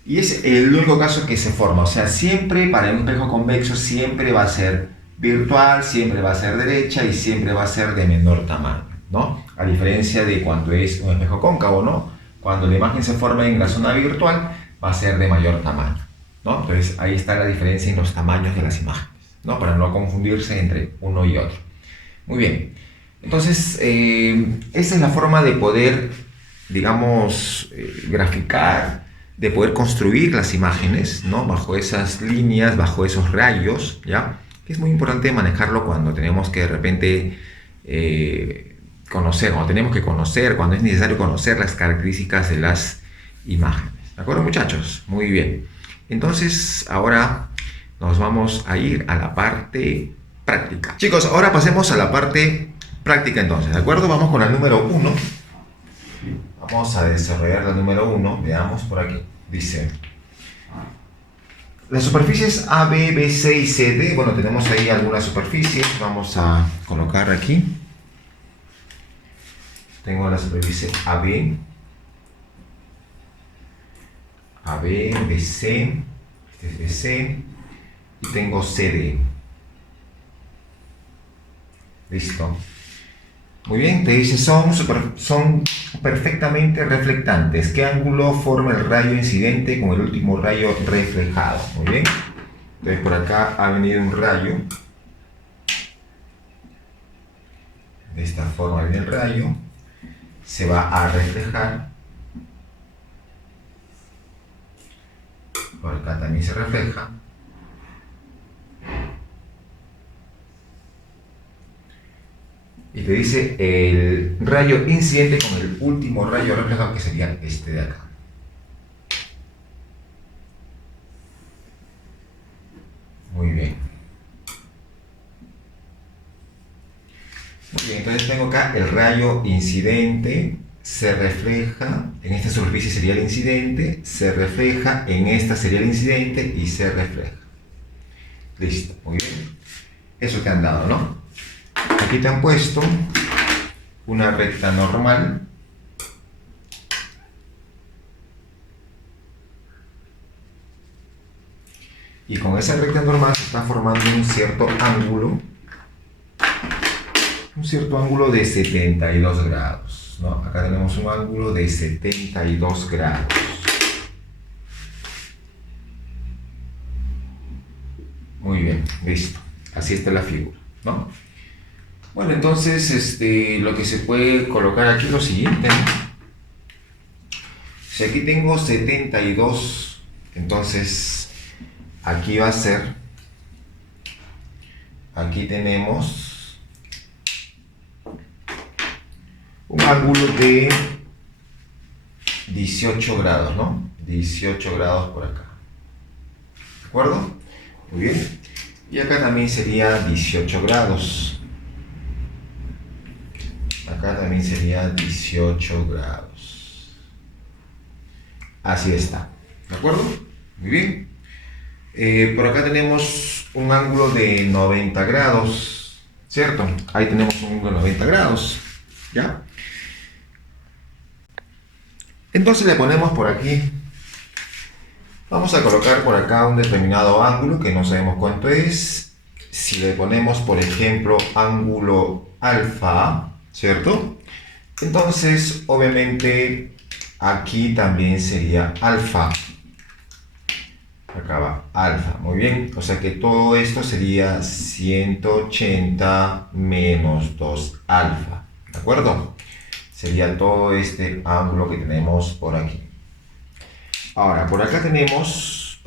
Y es el único caso que se forma, o sea, siempre para un espejo convexo siempre va a ser virtual, siempre va a ser derecha y siempre va a ser de menor tamaño, ¿no? A diferencia de cuando es un espejo cóncavo, ¿no? Cuando la imagen se forma en la zona virtual va a ser de mayor tamaño, ¿no? Entonces ahí está la diferencia en los tamaños de las imágenes, ¿no? Para no confundirse entre uno y otro. Muy bien, entonces esa es la forma de poder, digamos, graficar, de poder construir las imágenes, ¿no? Bajo esas líneas, bajo esos rayos, ¿ya? Que es muy importante manejarlo cuando tenemos que de repente conocer, cuando es necesario conocer las características de las imágenes. ¿De acuerdo, muchachos? Muy bien. Entonces, ahora nos vamos a ir a la parte práctica. Chicos, ahora pasemos a la parte práctica entonces, ¿de acuerdo? Vamos con la número 1. Vamos a desarrollar la número 1. Veamos por aquí. Dice: las superficies A, B, B, C y C, D. Bueno, tenemos ahí algunas superficies. Vamos a colocar aquí. Tengo la superficie AB. AB, BC. Este es BC. Y tengo CD. Listo. Muy bien, te dice son perfectamente reflectantes. ¿Qué ángulo forma el rayo incidente con el último rayo reflejado? Muy bien. Entonces por acá ha venido un rayo. De esta forma viene el rayo. Se va a reflejar. Por acá también se refleja. Y te dice el rayo incidente con el último rayo reflejado, que sería este de acá. Muy bien. Muy bien, entonces tengo acá el rayo incidente, se refleja, en esta superficie sería el incidente, se refleja, en esta sería el incidente y se refleja. Listo, muy bien. Eso te han dado, ¿no? Aquí te han puesto una recta normal. Y con esa recta normal se está formando un cierto ángulo de 72 grados, ¿no? Acá tenemos un ángulo de 72 grados. Muy bien, listo. Así está la figura, ¿no? Bueno, entonces lo que se puede colocar aquí es lo siguiente, ¿no? Si aquí tengo 72, entonces aquí va a ser, aquí tenemos un ángulo de 18 grados, ¿no? 18 grados por acá. ¿De acuerdo? Muy bien. Y acá también sería 18 grados. Acá también sería 18 grados. Así está. ¿De acuerdo? Muy bien. Por acá tenemos un ángulo de 90 grados. ¿Cierto? Ahí tenemos un ángulo de 90 grados. ¿Ya? Entonces le ponemos por aquí. Vamos a colocar por acá un determinado ángulo que no sabemos cuánto es. Si le ponemos, por ejemplo, ángulo alfa, ¿cierto? Entonces, obviamente, aquí también sería alfa. Acá va alfa, muy bien. O sea que todo esto sería 180 menos 2 alfa, ¿de acuerdo? Sería todo este ángulo que tenemos por aquí. Ahora, por acá tenemos,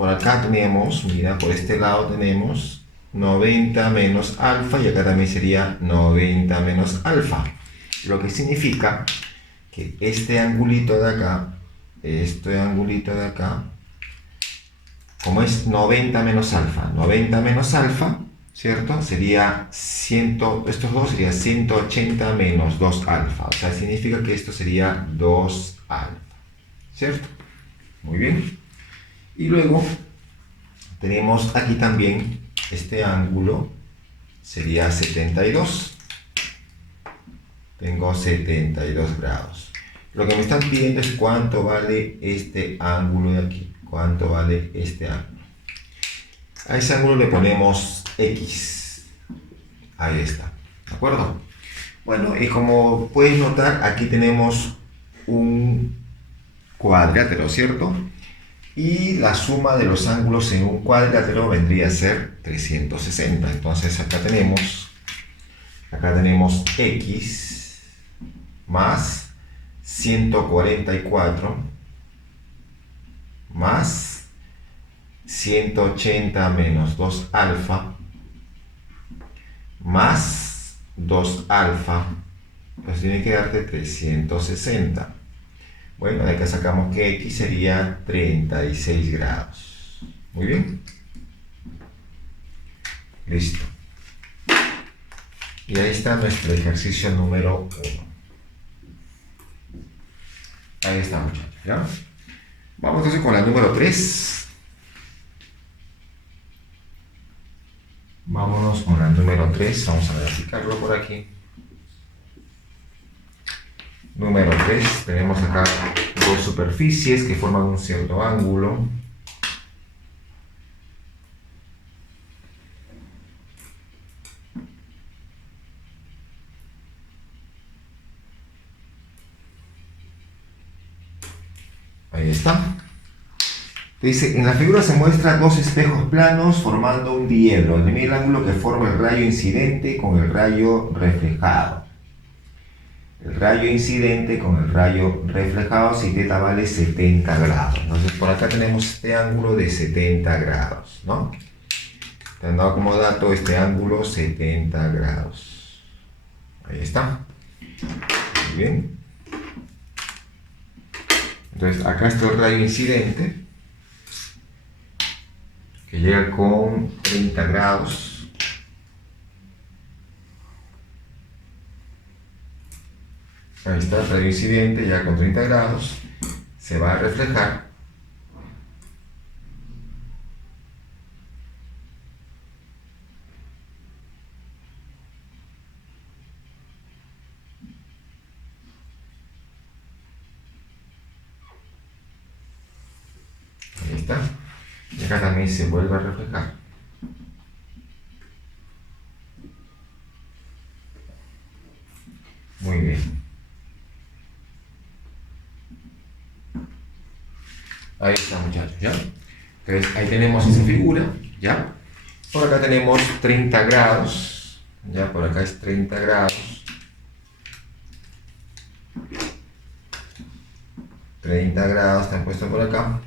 mira, por este lado tenemos 90 menos alfa y acá también sería 90 menos alfa. Lo que significa que este angulito de acá, como es 90 menos alfa, ¿cierto? Sería 100, estos dos sería 180 menos 2 alfa. O sea, significa que esto sería 2 alfa, ¿cierto? Muy bien. Y luego tenemos aquí también este ángulo, sería 72. Tengo 72 grados. Lo que me están pidiendo es cuánto vale este ángulo de aquí. ¿Cuánto vale este ángulo? A ese ángulo le ponemos X. Ahí está. ¿De acuerdo? Bueno, y como puedes notar, aquí tenemos un cuadrilátero, ¿cierto? Y la suma de los ángulos en un cuadrilátero vendría a ser 360. Entonces acá tenemos X más 144 más 180 menos 2 alfa más 2 alfa, pues tiene que darte 360. Bueno, de acá sacamos que X sería 36 grados. Muy bien. Listo. Y ahí está nuestro ejercicio número 1. Ahí está, muchachos, ¿ya? Vamos entonces con la número 3. Vámonos con la número 3. Vamos a verificarlo por aquí. Número 3. Tenemos acá dos superficies que forman un cierto ángulo. Ahí está. Dice, en la figura se muestran dos espejos planos formando un diedro. Determina el ángulo que forma el rayo incidente con el rayo reflejado. El rayo incidente con el rayo reflejado, si θ vale 70 grados. Entonces por acá tenemos este ángulo de 70 grados, ¿no? Te han dado como dato este ángulo 70 grados. Ahí está. Muy bien. Entonces acá está el rayo incidente, que llega con 30 grados. Ahí está el rayo incidente, ya con 30 grados. Se va a reflejar. Ahí está. Y acá también se vuelve a reflejar. Muy bien. Ahí está, muchachos, ¿ya? Entonces ahí tenemos esa figura, ¿ya? Por acá tenemos 30 grados, ¿ya? Por acá es 30 grados. 30 grados están puestos por acá.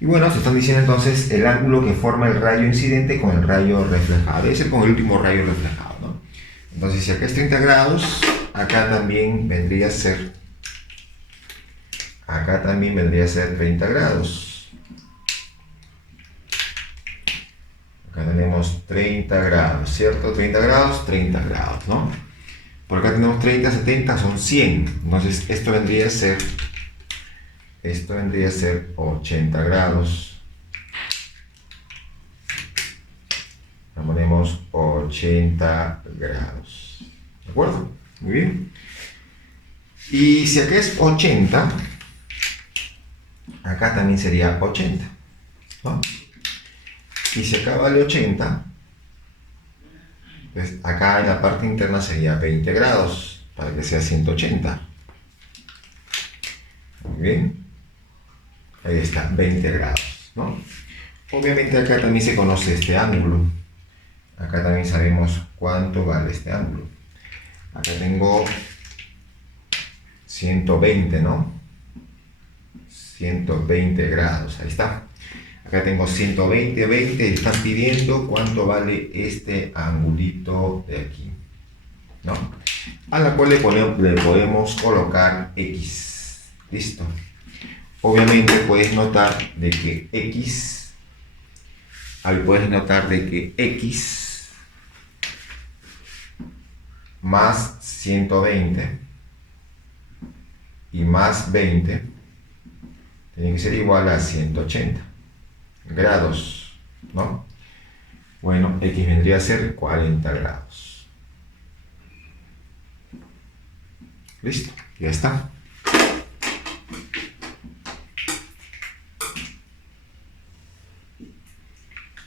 Y bueno, se están diciendo entonces el ángulo que forma el rayo incidente con el rayo reflejado. Debe ser con el último rayo reflejado, ¿no? Entonces, si acá es 30 grados, acá también vendría a ser 30 grados. Acá tenemos 30 grados, ¿cierto? 30 grados, 30 grados, ¿no? Por acá tenemos 30, 70, son 100. Entonces esto vendría a ser 80 grados. Le ponemos 80 grados. ¿De acuerdo? Muy bien. Y si acá es 80, acá también sería 80, ¿no? Y si acá vale 80, pues acá en la parte interna sería 20 grados, para que sea 180. Muy bien. Ahí está, 20 grados, ¿no? Obviamente acá también se conoce este ángulo. Acá también sabemos cuánto vale este ángulo. Acá tengo 120, ¿no? 120 grados, ahí está. Acá tengo 120, 20, están pidiendo cuánto vale este angulito de aquí, ¿no? A la cual le podemos colocar X. Listo. Obviamente puedes notar de que X, ahí puedes notar de que X más 120 y más 20 tiene que ser igual a 180 grados, ¿no? Bueno, X vendría a ser 40 grados. Listo, ya está.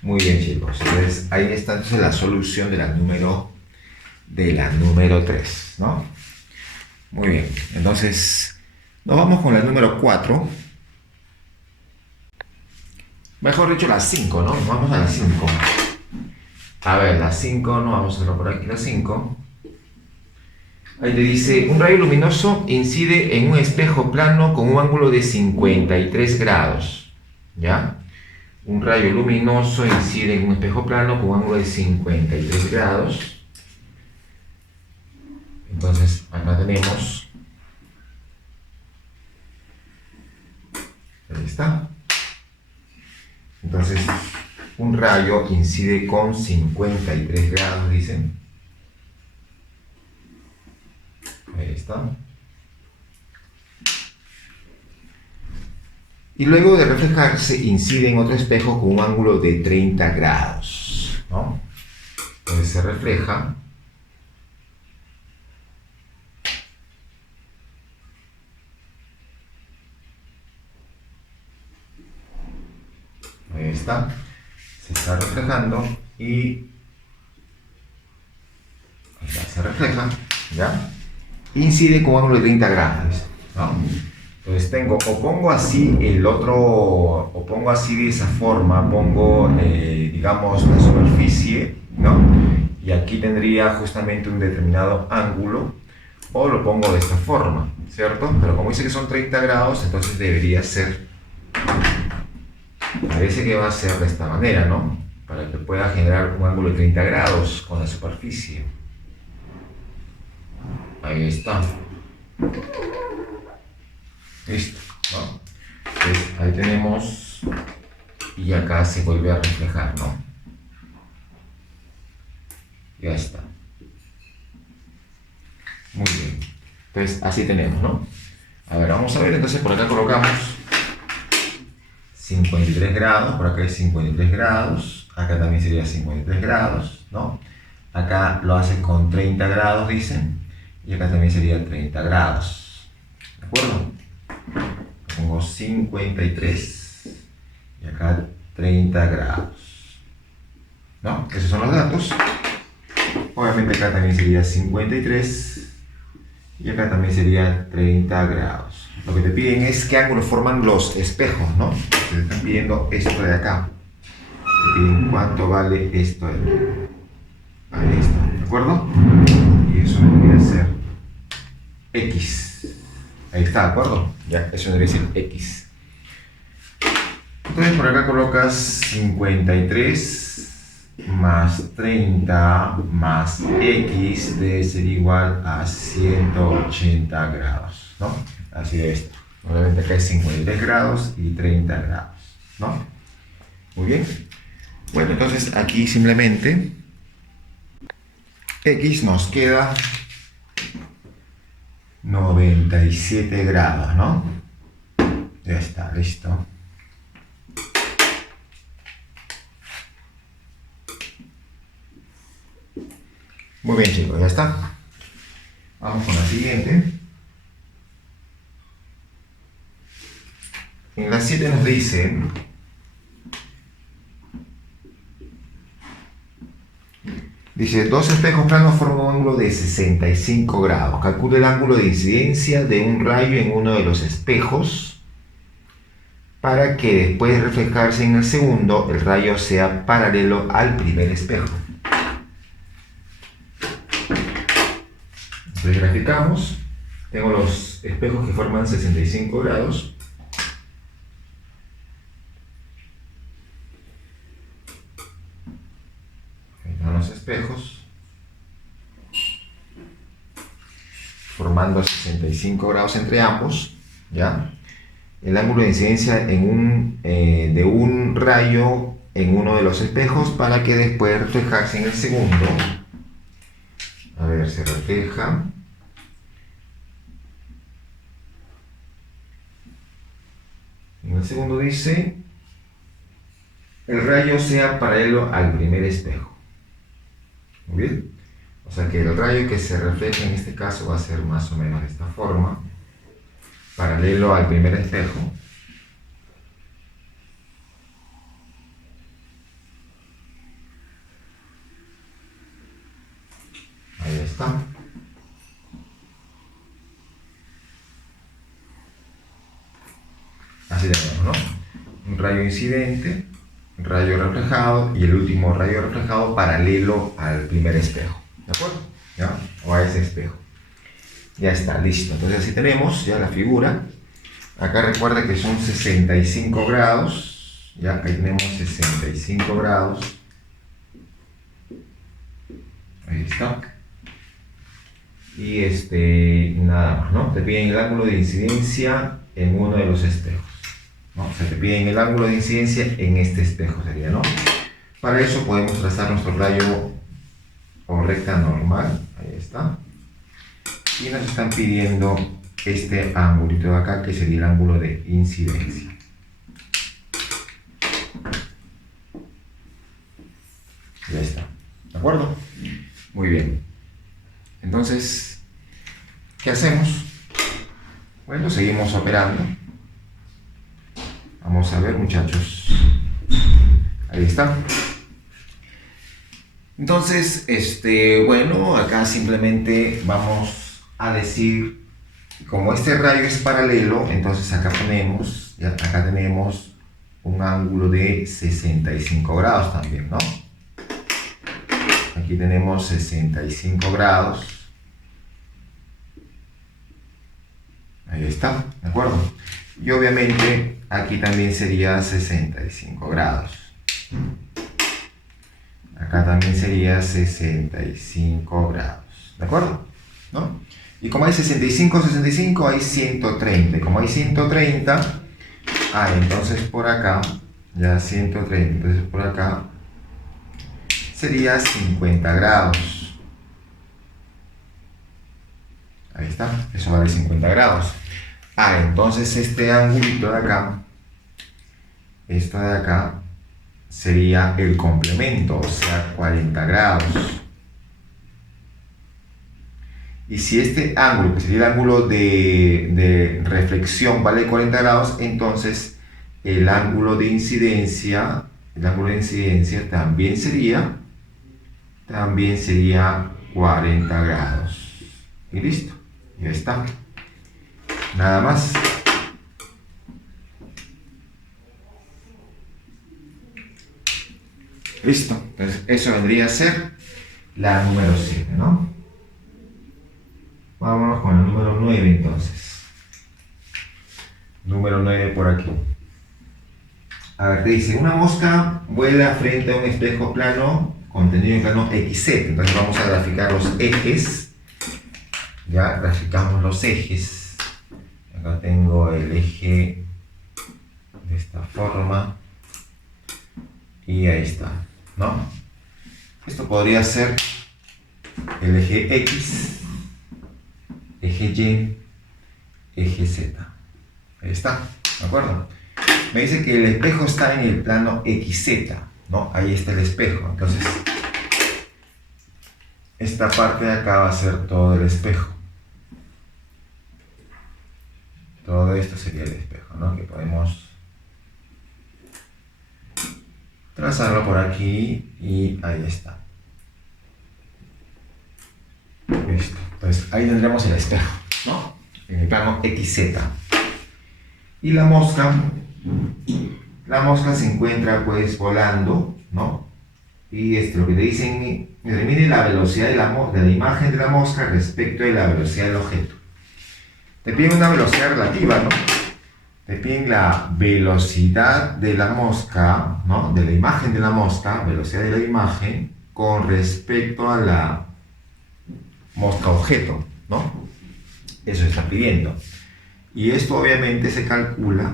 Muy bien, chicos. Entonces, ahí está entonces la solución de la número 3, ¿no? Muy bien. Entonces, nos vamos con la número 4. Mejor dicho, la 5, ¿no? Vamos a la 5. A ver, la 5, no vamos a hacerlo por aquí, la 5. Ahí te dice, un rayo luminoso incide en un espejo plano con un ángulo de 53 grados. ¿Ya? Un rayo luminoso incide en un espejo plano con un ángulo de 53 grados. Entonces, acá tenemos. Ahí está. Entonces, un rayo incide con 53 grados, dicen. Ahí está. Y luego de reflejarse, incide en otro espejo con un ángulo de 30 grados, ¿no? Entonces se refleja. Ahí está. Se está reflejando y ya se refleja, ¿ya? Incide con un ángulo de 30 grados, ¿no? Entonces tengo, o pongo así el otro, o pongo así de esa forma, pongo, digamos, la superficie, ¿no? Y aquí tendría justamente un determinado ángulo, o lo pongo de esta forma, ¿cierto? Pero como dice que son 30 grados, entonces debería ser, parece que va a ser de esta manera, ¿no? Para que pueda generar un ángulo de 30 grados con la superficie. Ahí está. Listo, ¿no? Entonces, ahí tenemos, y acá se vuelve a reflejar, ¿no? Ya está. Muy bien. Entonces, así tenemos, ¿no? A ver, vamos a ver, entonces por acá colocamos 53 grados, por acá es 53 grados, acá también sería 53 grados, ¿no? Acá lo hace con 30 grados, dicen, y acá también sería 30 grados, ¿de acuerdo? Pongo 53 y acá 30 grados, ¿no? Esos son los datos. Obviamente acá también sería 53 y acá también sería 30 grados. Lo que te piden es qué ángulo forman los espejos, ¿no? Te están pidiendo esto de acá. Te piden cuánto vale esto de aquí. Ahí está, ¿de acuerdo? Y eso debería ser X. Ahí está, ¿de acuerdo? Ya, eso debería ser X. Entonces por acá colocas 53 más 30 más X debe ser igual a 180 grados, ¿no? Así de esto. Obviamente acá es 53 grados y 30 grados, ¿no? Muy bien. Bueno, entonces aquí simplemente X nos queda 97 grados, ¿no? Ya está, listo. Muy bien, chicos, ya está. Vamos con la siguiente. En la 7 nos dice: dos espejos planos forman un ángulo de 65 grados. Calcule el ángulo de incidencia de un rayo en uno de los espejos para que después de reflejarse en el segundo, el rayo sea paralelo al primer espejo. Entonces graficamos. Tengo los espejos que forman 65 grados. Ahí están los espejos formando 65 grados entre ambos, ¿ya? El ángulo de incidencia de un rayo en uno de los espejos para que después de reflejarse en el segundo, a ver, se refleja. En el segundo dice: el rayo sea paralelo al primer espejo. Muy bien. O sea que el rayo que se refleja en este caso va a ser más o menos de esta forma, paralelo al primer espejo. Ahí está. Así tenemos, ¿no? Un rayo incidente, un rayo reflejado y el último rayo reflejado paralelo al primer espejo. ¿De acuerdo? ¿Ya? O a ese espejo. Ya está, listo. Entonces así tenemos ya la figura. Acá recuerda que son 65 grados. Ya, ahí tenemos 65 grados. Ahí está. Y nada más, ¿no? Te piden el ángulo de incidencia en uno de los espejos, ¿no? O sea, te piden el ángulo de incidencia en este espejo, sería, ¿no? Para eso podemos trazar nuestro rayo o recta normal. Ahí está. Y nos están pidiendo este ángulo de acá, que sería el ángulo de incidencia. Ya está. ¿De acuerdo? Muy bien. Entonces, ¿qué hacemos? Bueno, seguimos operando. Vamos a ver, muchachos. Ahí está. Entonces, bueno, acá simplemente vamos a decir, como este rayo es paralelo, entonces acá tenemos un ángulo de 65 grados también, ¿no? Aquí tenemos 65 grados. Ahí está, ¿de acuerdo? Y obviamente aquí también sería 65 grados. Acá también sería 65 grados, ¿de acuerdo? ¿No? Y como hay 65, 65, hay 130. Y como hay 130, entonces por acá, ya 130, entonces por acá sería 50 grados. Ahí está, eso vale 50 grados. Entonces este ángulo de acá, esto de acá, sería el complemento, o sea, 40 grados. Y si este ángulo, que sería el ángulo de reflexión, vale 40 grados, entonces el ángulo de incidencia también sería 40 grados. Y listo, ya está. Nada más. Listo. Entonces, eso vendría a ser la número 7, ¿no? Vámonos con el número 9 entonces. Número 9 por aquí. A ver, te dice, una mosca vuela frente a un espejo plano contenido en plano XZ. Entonces vamos a graficar los ejes. Ya, graficamos los ejes. Acá tengo el eje de esta forma. Y ahí está, ¿no? Esto podría ser el eje X, eje Y eje Z. Ahí está, ¿de acuerdo? Me dice que el espejo está en el plano XZ, ¿no? Ahí está el espejo. Entonces, esta parte de acá va a ser todo el espejo. Todo esto sería el espejo, ¿no? Que podemos trazarlo por aquí y ahí está. Listo. Entonces, ahí tendremos el espejo, ¿no? En el plano XZ. Y la mosca se encuentra pues volando, ¿no? Y lo que te dicen, determine la velocidad de la imagen de la mosca respecto de la velocidad del objeto. Te piden una velocidad relativa, ¿no? Te piden la velocidad de la mosca, ¿no? De la imagen de la mosca, velocidad de la imagen con respecto a la mosca objeto, ¿no? Eso se está pidiendo. Y esto obviamente se calcula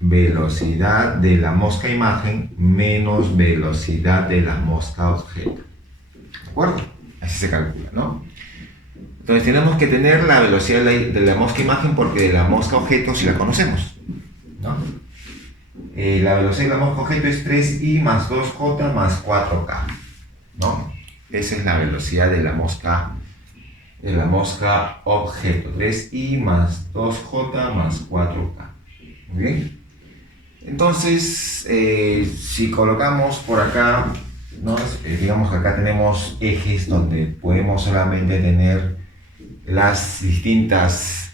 velocidad de la mosca imagen menos velocidad de la mosca objeto. ¿De acuerdo? Así se calcula, ¿no? Entonces tenemos que tener la velocidad de la mosca imagen porque de la mosca objeto sí la conocemos, ¿no? La velocidad de la mosca objeto es 3i más 2j más 4k, ¿no? Esa es la velocidad de la mosca objeto, 3i más 2j más 4k. Muy bien. Entonces, si colocamos por acá, ¿no? Digamos que acá tenemos ejes donde podemos solamente tener las distintas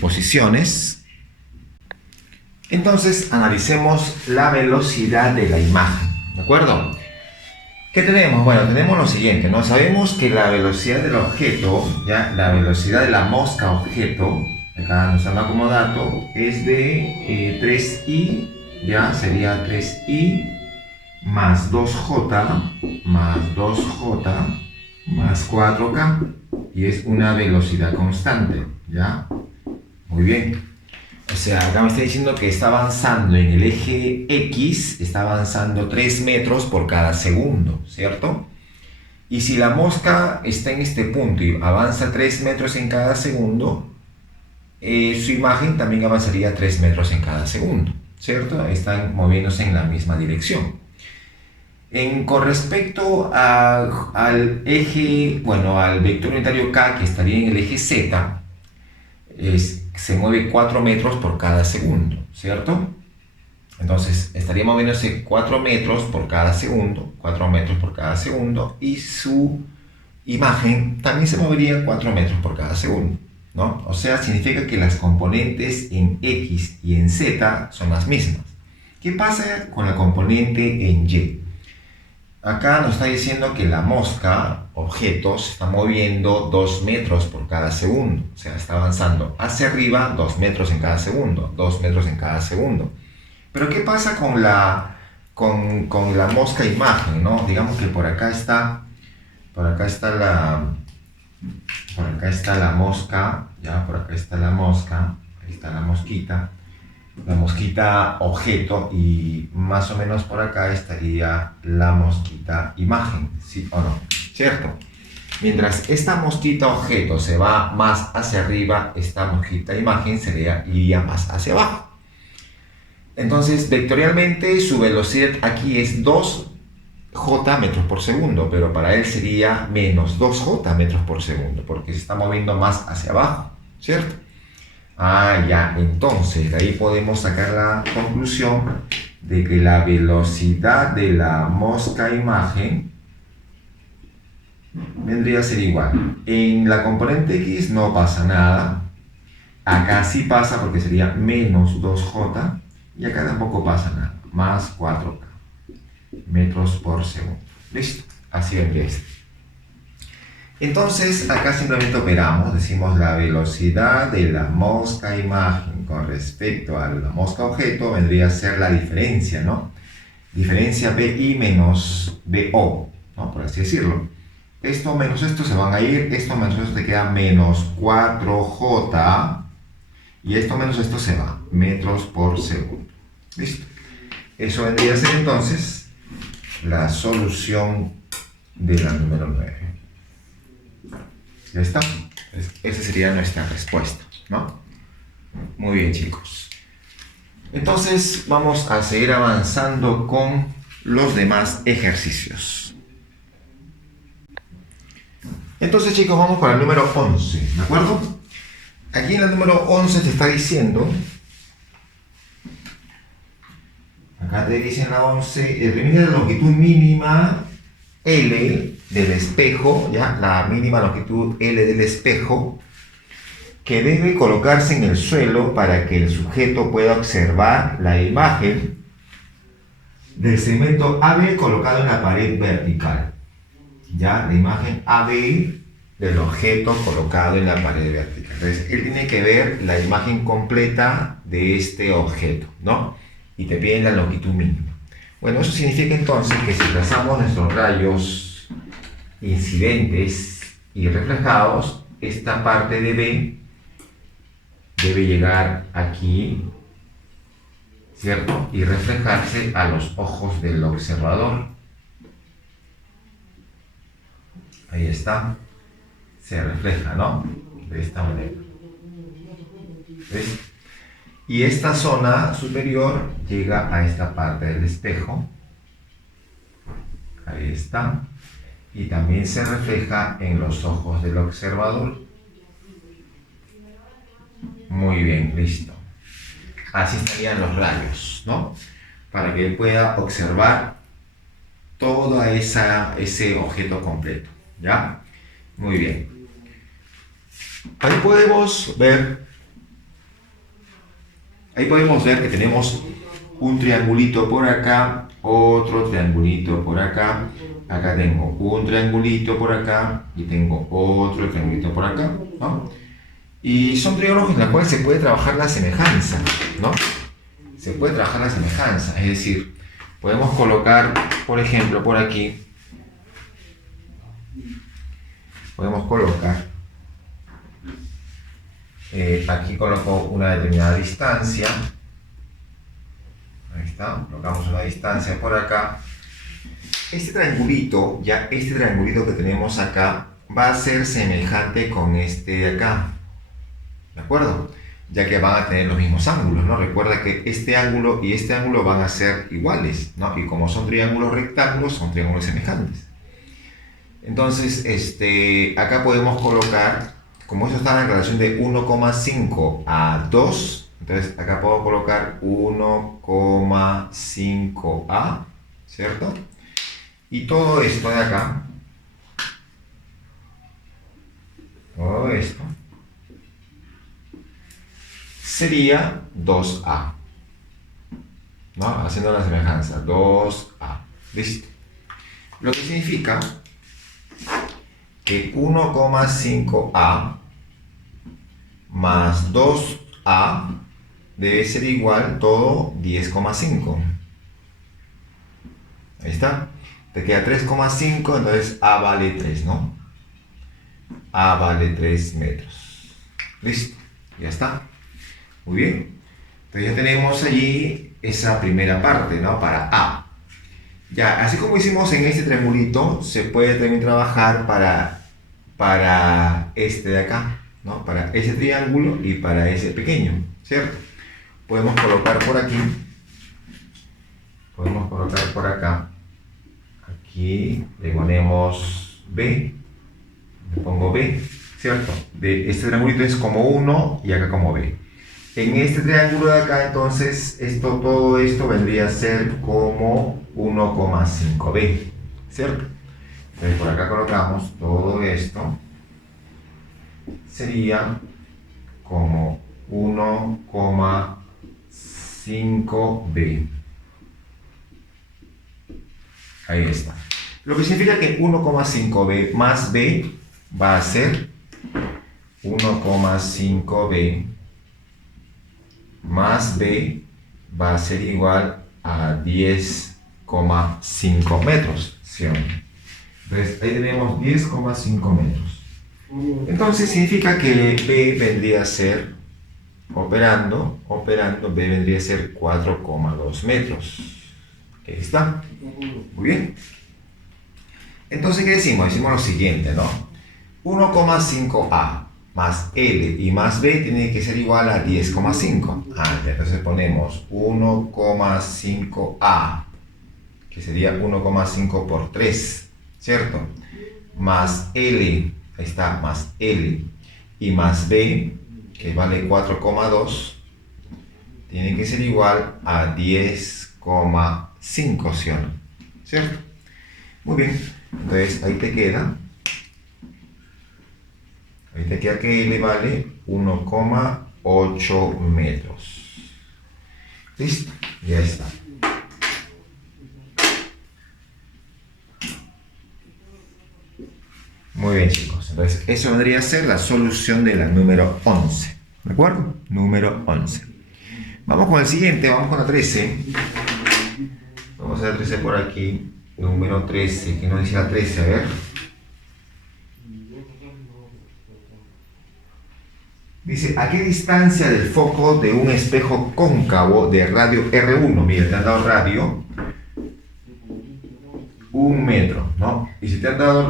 posiciones. Entonces, analicemos la velocidad de la imagen, ¿de acuerdo? ¿Qué tenemos? Bueno, tenemos lo siguiente, ¿no? Sabemos que la velocidad del objeto, ya la velocidad de la mosca objeto, acá nos dan como dato, es de 3i, ya sería 3i más 2j más 4k, y es una velocidad constante, ¿ya? Muy bien. O sea, acá me está diciendo que está avanzando en el eje X, está avanzando 3 metros por cada segundo, ¿cierto? Y si la mosca está en este punto y avanza 3 metros en cada segundo, su imagen también avanzaría 3 metros en cada segundo, ¿cierto? Están moviéndose en la misma dirección. Con respecto al eje, bueno, al vector unitario K, que estaría en el eje Z, se mueve 4 metros por cada segundo, ¿cierto? Entonces, estaría moviéndose 4 metros por cada segundo, 4 metros por cada segundo, y su imagen también se movería 4 metros por cada segundo, ¿no? O sea, significa que las componentes en X y en Z son las mismas. ¿Qué pasa con la componente en Y? Acá nos está diciendo que la mosca, objeto, se está moviendo 2 metros por cada segundo. O sea, está avanzando hacia arriba 2 metros en cada segundo, 2 metros en cada segundo. Pero ¿qué pasa con la mosca imagen, ¿no? Digamos que por acá está la mosca, ya, por acá está la mosca, ahí está la mosquita objeto, y más o menos por acá estaría la mosquita imagen, ¿sí o no? ¿Cierto? Mientras esta mosquita objeto se va más hacia arriba, esta mosquita imagen iría más hacia abajo. Entonces, vectorialmente, su velocidad aquí es 2j metros por segundo, pero para él sería menos 2j metros por segundo, porque se está moviendo más hacia abajo, ¿cierto? Ah, ya, entonces de ahí podemos sacar la conclusión de que la velocidad de la mosca imagen vendría a ser igual. En la componente X no pasa nada, acá sí pasa porque sería menos 2j, y acá tampoco pasa nada, más 4k metros por segundo. ¿Listo? Así vendría esto. Entonces, acá simplemente operamos, decimos la velocidad de la mosca imagen con respecto a la mosca objeto vendría a ser la diferencia, ¿no? Diferencia BI menos BO, ¿no? Por así decirlo. Esto menos esto se van a ir, esto menos esto te queda menos 4J, y esto menos esto se va, metros por segundo. ¿Listo? Eso vendría a ser entonces la solución de la número 9. Ya está. Esa sería nuestra respuesta, ¿no? Muy bien, chicos. Entonces vamos a seguir avanzando con los demás ejercicios. Entonces, chicos, vamos para el número 11, ¿de acuerdo? Aquí en el número 11 te está diciendo, acá te dice en la 11, determina la longitud mínima L del espejo, ¿ya? La mínima longitud L del espejo, que debe colocarse en el suelo para que el sujeto pueda observar la imagen del segmento AB colocado en la pared vertical. Ya, la imagen AB del objeto colocado en la pared vertical. Entonces, él tiene que ver la imagen completa de este objeto, ¿no? Y te piden la longitud mínima. Bueno, eso significa entonces que si trazamos nuestros rayos incidentes y reflejados, esta parte de B debe llegar aquí, ¿cierto? Y reflejarse a los ojos del observador. Ahí está. Se refleja, ¿no? De esta manera. ¿Ves? Y esta zona superior llega a esta parte del espejo. Ahí está. Y también se refleja en los ojos del observador. Muy bien, listo. Así estarían los rayos, ¿no? Para que él pueda observar todo ese objeto completo, ¿ya? Muy bien. Ahí podemos ver que tenemos un triangulito por acá, otro triangulito por acá. Acá tengo un triangulito por acá y tengo otro triangulito por acá, ¿no? Y son triángulos en los cuales se puede trabajar la semejanza, ¿no? Se puede trabajar la semejanza, es decir, podemos colocar, por ejemplo, por aquí, podemos colocar, aquí coloco una determinada distancia, ahí está, colocamos una distancia por acá. Este triangulito que tenemos acá, va a ser semejante con este de acá, ¿de acuerdo? Ya que van a tener los mismos ángulos, ¿no? Recuerda que este ángulo y este ángulo van a ser iguales, ¿no? Y como son triángulos rectángulos, son triángulos semejantes. Entonces, acá podemos colocar, como esto está en la relación de 1,5 a 2, entonces acá puedo colocar 1,5a, ¿cierto? Y todo esto de acá, todo esto, sería 2a, ¿no? Haciendo la semejanza, 2a, listo. Lo que significa que 1,5a más 2a debe ser igual todo 10,5. Ahí está. Te queda 3,5, entonces a vale 3, ¿no? A vale 3 metros. Listo, ya está. Muy bien. Entonces ya tenemos allí esa primera parte, ¿no? Para A. Ya, así como hicimos en este triangulito, se puede también trabajar para este de acá, ¿no? Para ese triángulo y para ese pequeño, ¿cierto? Podemos colocar por aquí, podemos colocar por acá, aquí le ponemos B, le pongo B, ¿cierto? Este triangulito es como 1 y acá como B. En este triángulo de acá, entonces, todo esto vendría a ser como 1,5b, ¿cierto? Entonces, por acá colocamos todo esto, sería como 1,5b. Ahí está. Lo que significa que 1,5b más b va a ser 1,5b más b va a ser igual a 10,5 metros, ¿sí? Entonces ahí tenemos 10,5 metros. Entonces significa que b vendría a ser, operando, b vendría a ser 4,2 metros. Ahí está. Muy bien. Entonces, ¿qué decimos? Decimos lo siguiente, ¿no? 1,5a más L y más B tiene que ser igual a 10,5. Entonces ponemos 1,5A, que sería 1,5 por 3, ¿cierto? Más L, ahí está, más L, y más B, que vale 4,2, tiene que ser igual a 10,5, ¿sí o no? ¿Cierto? Muy bien, entonces ahí te queda. Ahorita que aquí le vale 1,8 metros. Listo, ya está. Muy bien, chicos. Entonces, eso vendría a ser la solución de la número 11. ¿De acuerdo? Número 11. Vamos con el siguiente, vamos con la 13. Vamos a la 13 por aquí. Número 13. ¿Qué nos dice la 13? A ver. Dice, ¿a qué distancia del foco de un espejo cóncavo de radio R1? Mira, te han dado radio 1 metro, ¿no? Y si te han dado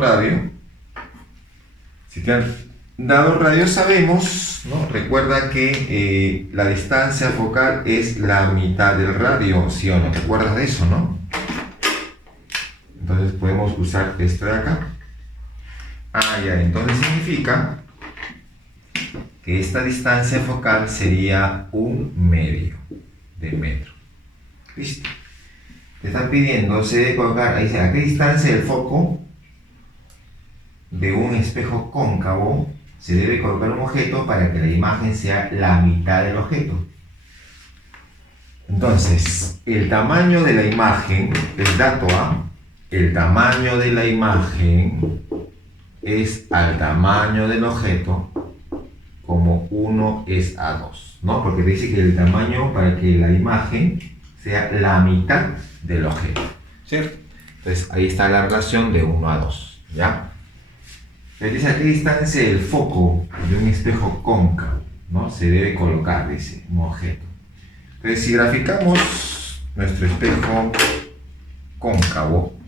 radio, sabemos, ¿no? Recuerda que la distancia focal es la mitad del radio, ¿sí o no? ¿Te acuerdas de eso, no? Entonces podemos usar esto de acá. Ya, entonces significa que esta distancia focal sería 1/2 de metro. Listo. Te están pidiendo, se debe colocar, ahí dice, ¿a qué distancia del foco de un espejo cóncavo se debe colocar un objeto para que la imagen sea la mitad del objeto? Entonces, el tamaño de la imagen, el dato A, el tamaño de la imagen es al tamaño del objeto como 1 es a 2, ¿no? Porque dice que el tamaño para que la imagen sea la mitad del objeto, ¿cierto? Entonces ahí está la relación de 1 a 2, ¿ya? Entonces dice a qué distancia el foco de un espejo cóncavo, ¿no? Se debe colocar, dice, un objeto. Entonces si graficamos nuestro espejo cóncavo,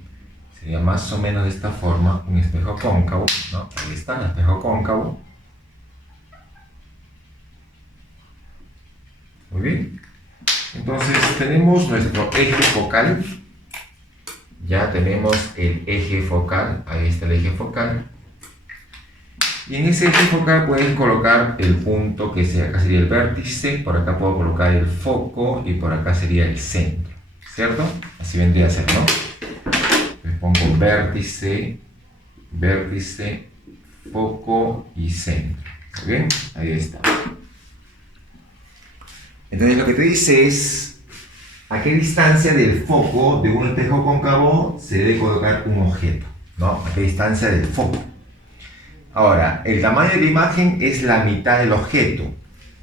sería más o menos de esta forma, un espejo cóncavo, ¿no? Ahí está el espejo cóncavo. Muy bien. Entonces tenemos nuestro eje focal. Ya tenemos el eje focal. Ahí está el eje focal. Y en ese eje focal puedes colocar el punto que sea, acá sería el vértice. Por acá puedo colocar el foco y por acá sería el centro. ¿Cierto? Así vendría a ser, ¿no? Entonces pongo vértice, vértice, foco y centro. ¿Muy bien? Ahí está. Entonces lo que te dice es a qué distancia del foco de un espejo cóncavo se debe colocar un objeto, ¿no? A qué distancia del foco. Ahora, el tamaño de la imagen es la mitad del objeto,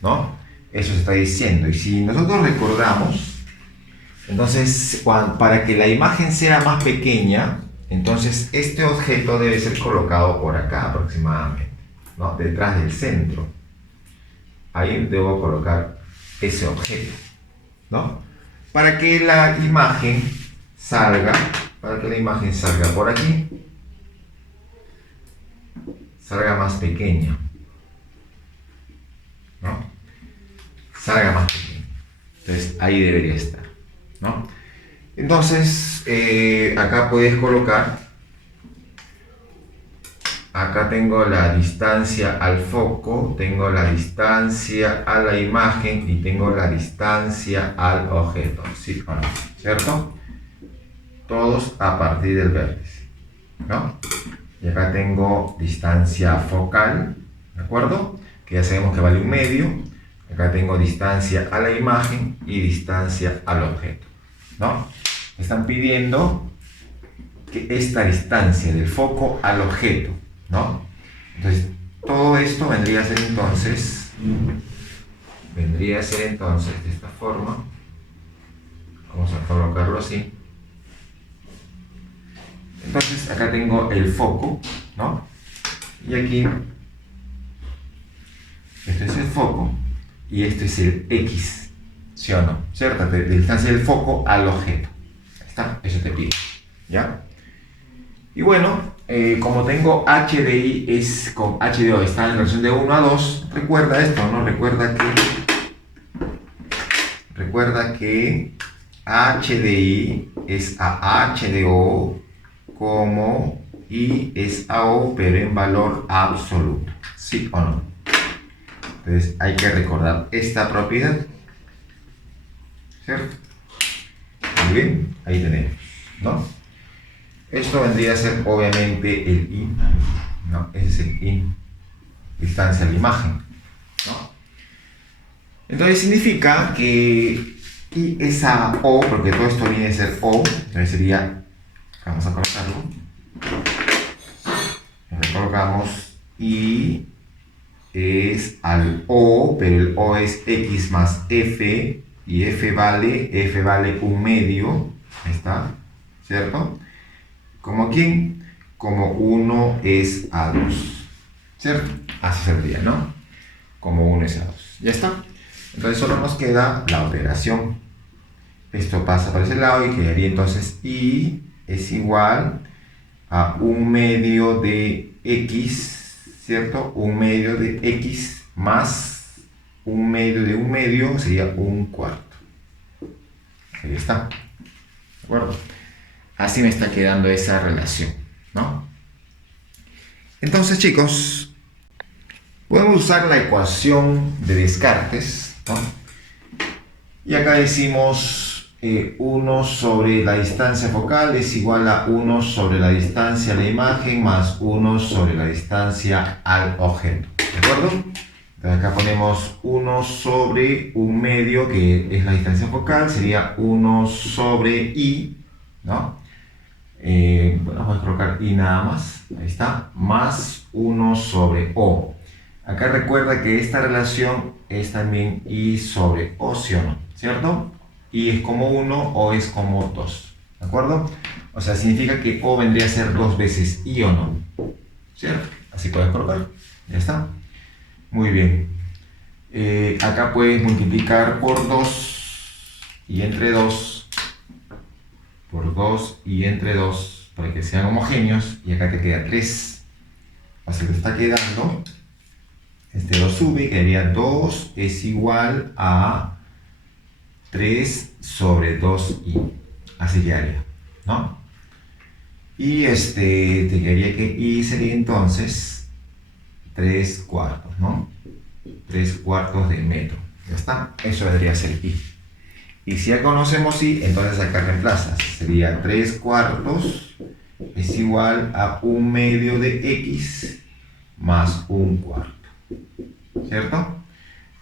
¿no? Eso se está diciendo. Y si nosotros recordamos, entonces para que la imagen sea más pequeña, entonces este objeto debe ser colocado por acá aproximadamente, ¿no? Detrás del centro. Ahí debo colocar ese objeto, ¿no? Para que la imagen salga por aquí, salga más pequeña, ¿no? Salga más pequeña. Entonces ahí debería estar, ¿no? Entonces acá puedes colocar, acá tengo la distancia al foco, tengo la distancia a la imagen y tengo la distancia al objeto, ¿sí o no? ¿Cierto? Todos a partir del vértice, ¿no? Y acá tengo distancia focal, ¿de acuerdo? Que ya sabemos que vale 1/2. Acá tengo distancia a la imagen y distancia al objeto, ¿no? Me están pidiendo que esta distancia del foco al objeto, ¿no? Entonces, todo esto vendría a ser entonces de esta forma. Vamos a colocarlo así. Entonces, acá tengo el foco, ¿no? Y aquí, este es el foco y este es el X, ¿sí o no? ¿Cierto? De distancia del foco al objeto. Ahí está, eso te pide, ¿ya? Y bueno, como tengo h de i es con h de o, está en relación de 1 a 2, recuerda esto, ¿no? Recuerda que h de i es a h de o como i es a o, pero en valor absoluto, ¿sí o no? Entonces hay que recordar esta propiedad, ¿cierto? Muy bien, ahí tenemos, ¿no? Esto vendría a ser obviamente el I, ¿no? Ese es el I, distancia a la imagen, ¿no? Entonces significa que I es a O, porque todo esto viene a ser O, entonces sería, vamos a colocarlo, le colocamos I es al O, pero el O es X más F, y F vale 1/2, ahí está, ¿cierto? ¿Como quién? Como 1 es a 2, ¿cierto? Así sería, ¿no? Como 1 es a 2, ya está. Entonces solo nos queda la operación. Esto pasa por ese lado y quedaría entonces I es igual a 1/2 de X, ¿cierto? 1/2 de X más 1/2 de 1/2 sería 1/4. Ahí está. ¿De acuerdo? Así me está quedando esa relación, ¿no? Entonces, chicos, podemos usar la ecuación de Descartes, ¿no? Y acá decimos 1 sobre la distancia focal es igual a 1 sobre la distancia a la imagen más 1 sobre la distancia al objeto, ¿de acuerdo? Entonces acá ponemos 1 sobre 1/2, que es la distancia focal, sería 1 sobre i, ¿no? Bueno, vamos a colocar i nada más, ahí está, más 1 sobre o. Acá recuerda que esta relación es también i sobre o, ¿sí o no? ¿Cierto? I es como 1, o es como 2, ¿de acuerdo? O sea, significa que o vendría a ser 2 veces i o no, ¿cierto? Así puedes colocar, ya está. Muy bien. Acá puedes multiplicar por 2 y entre 2, por 2 y entre 2, para que sean homogéneos, y acá te queda 3. Así que está quedando, este 2 sube, quedaría 2 es igual a 3 sobre 2i, así quedaría, ¿no? Y te quedaría que i sería entonces 3/4, ¿no? 3/4 de metro, ya está, eso vendría a ser i. Y si ya conocemos i, entonces acá reemplazas, sería 3/4 es igual a 1/2 de x más 1/4, ¿cierto?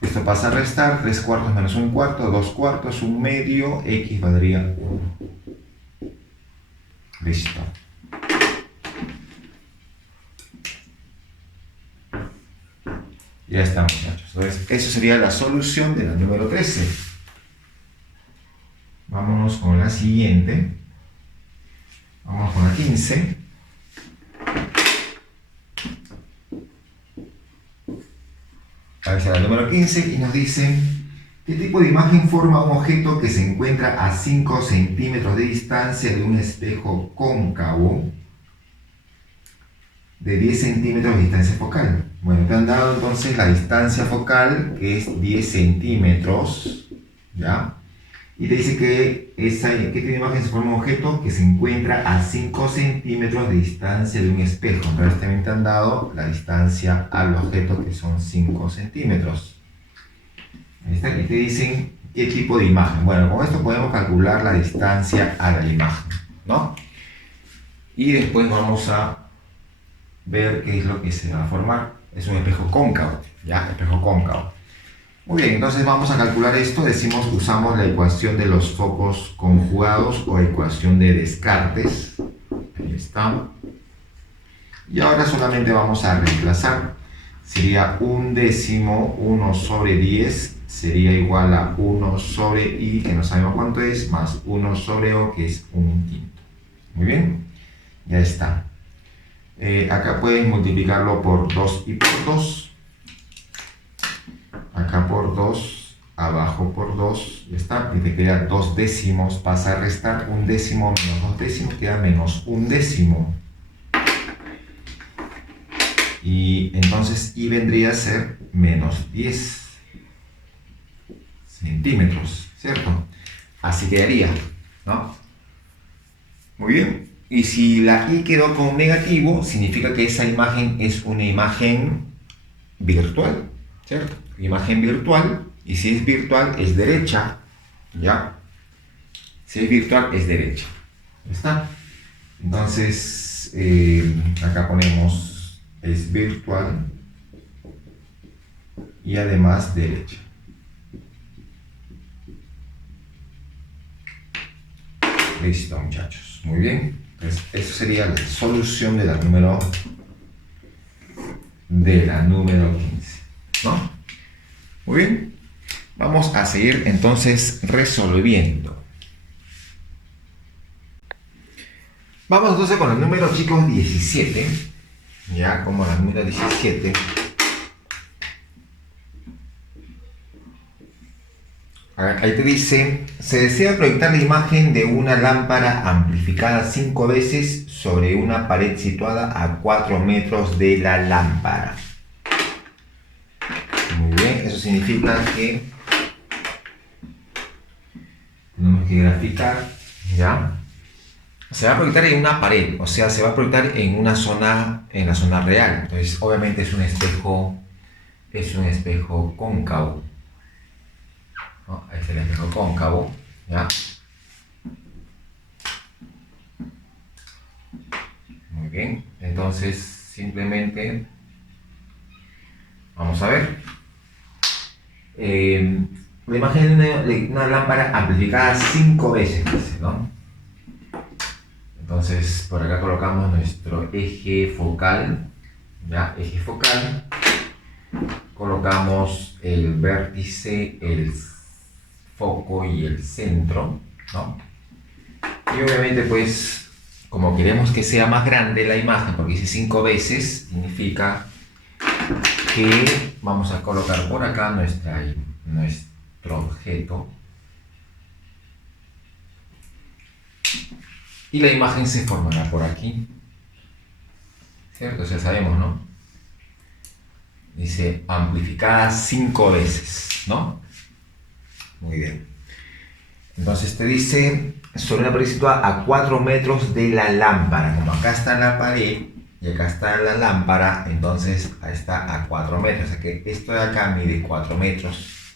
Esto pasa a restar, 3/4 menos 1/4, 2/4, 1/2, x valdría 1. Listo. Ya estamos, muchachos. Entonces, eso sería la solución de la número 13. Vámonos con la siguiente. Vamos con la 15. Ahí está la número 15 y nos dice: ¿qué tipo de imagen forma un objeto que se encuentra a 5 centímetros de distancia de un espejo cóncavo de 10 centímetros de distancia focal? Bueno, te han dado entonces la distancia focal, que es 10 centímetros, ¿ya? Y te dice que ¿qué tipo de imagen se forma un objeto que se encuentra a 5 centímetros de distancia de un espejo? Entonces también te han dado la distancia al objeto, que son 5 centímetros. Ahí está, y te dicen qué tipo de imagen. Bueno, con esto podemos calcular la distancia a la imagen, ¿no? Y después vamos a ver qué es lo que se va a formar. Es un espejo cóncavo, ¿ya? Espejo cóncavo. Muy bien, entonces vamos a calcular esto. Decimos que usamos la ecuación de los focos conjugados o ecuación de Descartes. Ahí está. Y ahora solamente vamos a reemplazar. Sería 1/10, 1 sobre 10, sería igual a 1 sobre i, que no sabemos cuánto es, más 1 sobre o, que es 1/5. Muy bien, ya está. Acá puedes multiplicarlo por 2 y por 2. Acá por 2, abajo por 2, ya está, y te queda 2 décimos, pasa a restar 1 décimo menos 2 décimos, queda menos 1 décimo. Y entonces y vendría a ser menos 10 centímetros, ¿cierto? Así quedaría, ¿no? Muy bien. Y si la y quedó con negativo, significa que esa imagen es una imagen virtual, ¿cierto? Imagen virtual, y si es virtual es derecha, ¿ya? Si es virtual es derecha. ¿Está? Entonces, acá ponemos es virtual y además derecha. Listo, muchachos. Muy bien. Entonces, eso sería la solución de la número 15, ¿no? Muy bien. Vamos a seguir entonces resolviendo. Vamos entonces con el número, chicos, 17. Ya, como la número 17. A ver, ahí te dice, se desea proyectar la imagen de una lámpara amplificada 5 veces sobre una pared situada a 4 metros de la lámpara. Muy bien, eso significa que tenemos que graficar, ¿ya? Se va a proyectar en una pared, o sea, se va a proyectar en una zona, en la zona real. Entonces, obviamente es un espejo cóncavo, ¿no? Ahí está el espejo cóncavo, ¿ya? Muy bien, entonces simplemente vamos a ver. La imagen de una lámpara amplificada 5 veces, ¿no? Entonces por acá colocamos nuestro eje focal, ¿ya? Eje focal. Colocamos el vértice, el foco y el centro, ¿no? Y obviamente pues como queremos que sea más grande la imagen, porque dice 5 veces, significa que vamos a colocar por acá nuestro objeto y la imagen se formará por aquí, ¿cierto? Ya sabemos, ¿no? Dice amplificada 5 veces, ¿no? Muy bien. Entonces te dice sobre una pared situada a 4 metros de la lámpara. Como acá está la pared y acá está la lámpara, entonces ahí está a 4 metros. O sea que esto de acá mide 4 metros.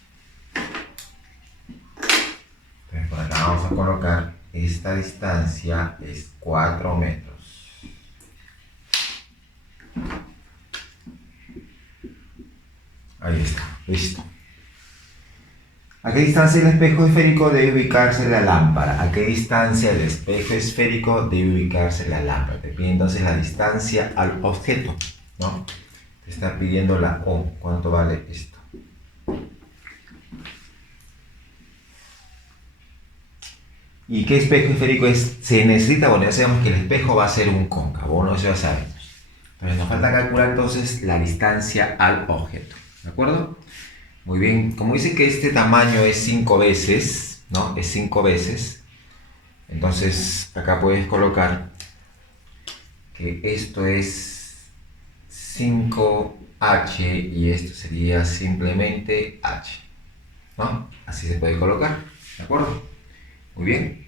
Entonces por acá vamos a colocar esta distancia es 4 metros. Ahí está, listo. ¿A qué distancia el espejo esférico debe ubicarse la lámpara? ¿A qué distancia el espejo esférico debe ubicarse la lámpara? Te pide entonces la distancia al objeto, ¿no? Te está pidiendo la O. ¿Cuánto vale esto? ¿Y qué espejo esférico es? Se necesita, bueno, ya sabemos que el espejo va a ser un cóncavo, ¿no? Eso ya sabemos. Entonces nos falta calcular entonces la distancia al objeto, ¿de acuerdo? Muy bien, como dice que este tamaño es 5 veces, ¿no? Es 5 veces. Entonces acá puedes colocar que esto es 5H y esto sería simplemente H, ¿no? Así se puede colocar, ¿de acuerdo? Muy bien.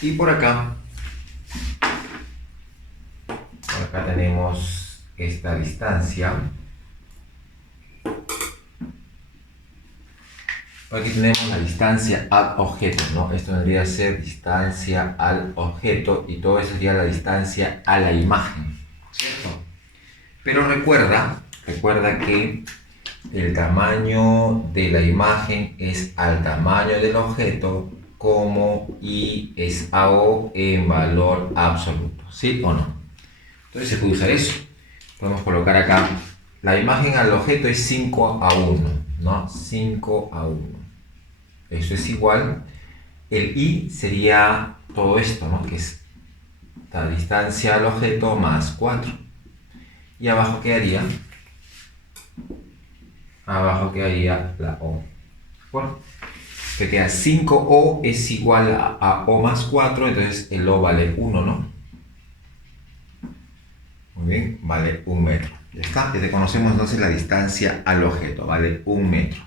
Y por acá tenemos esta distancia. Aquí tenemos la distancia al objeto, ¿no? Esto vendría a ser distancia al objeto y todo eso sería la distancia a la imagen, ¿cierto? Pero recuerda que el tamaño de la imagen es al tamaño del objeto como I es a O en valor absoluto, ¿sí o no? Entonces se puede usar eso. Podemos colocar acá, la imagen al objeto es 5:1, ¿no? 5:1. Eso es igual, el I sería todo esto, ¿no? Que es la distancia al objeto más 4. Y abajo quedaría la O. Bueno, te queda 5O es igual a O más 4, entonces el O vale 1, ¿no? Muy bien, vale 1 metro. Ya está, ya conocemos entonces la distancia al objeto, vale 1 metro.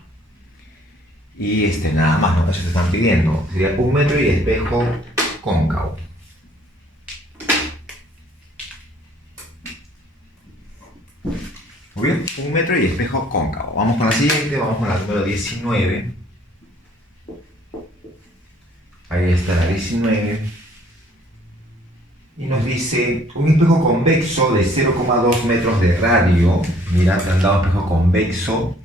Y nada más, ¿no? Eso te están pidiendo. Sería 1 metro y espejo cóncavo. Muy bien, 1 metro y espejo cóncavo. Vamos con la siguiente, vamos con la número 19. Ahí está la 19. Y nos dice un espejo convexo de 0,2 metros de radio. Mira, te han dado espejo convexo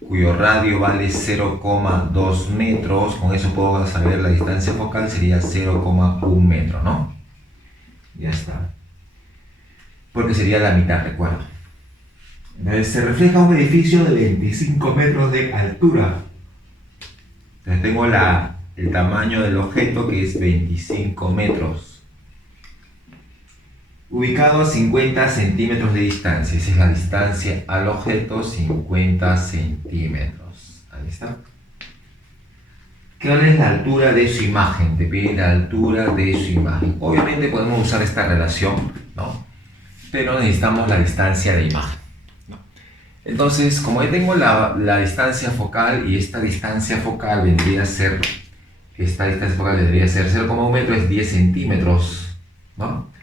cuyo radio vale 0,2 metros. Con eso puedo saber la distancia focal, sería 0,1 metro, ¿no? Ya está. Porque sería la mitad, recuerda. Entonces se refleja un edificio de 25 metros de altura. Entonces tengo el tamaño del objeto, que es 25 metros. Ubicado a 50 centímetros de distancia. Esa es la distancia al objeto, 50 centímetros. Ahí está. ¿Cuál es la altura de su imagen? Te pide la altura de su imagen. Obviamente podemos usar esta relación, ¿no? Pero necesitamos la distancia de imagen, ¿no? Entonces, como yo tengo la distancia focal, y esta distancia focal vendría a ser, 0,1 metro, es 10 centímetros, ¿no?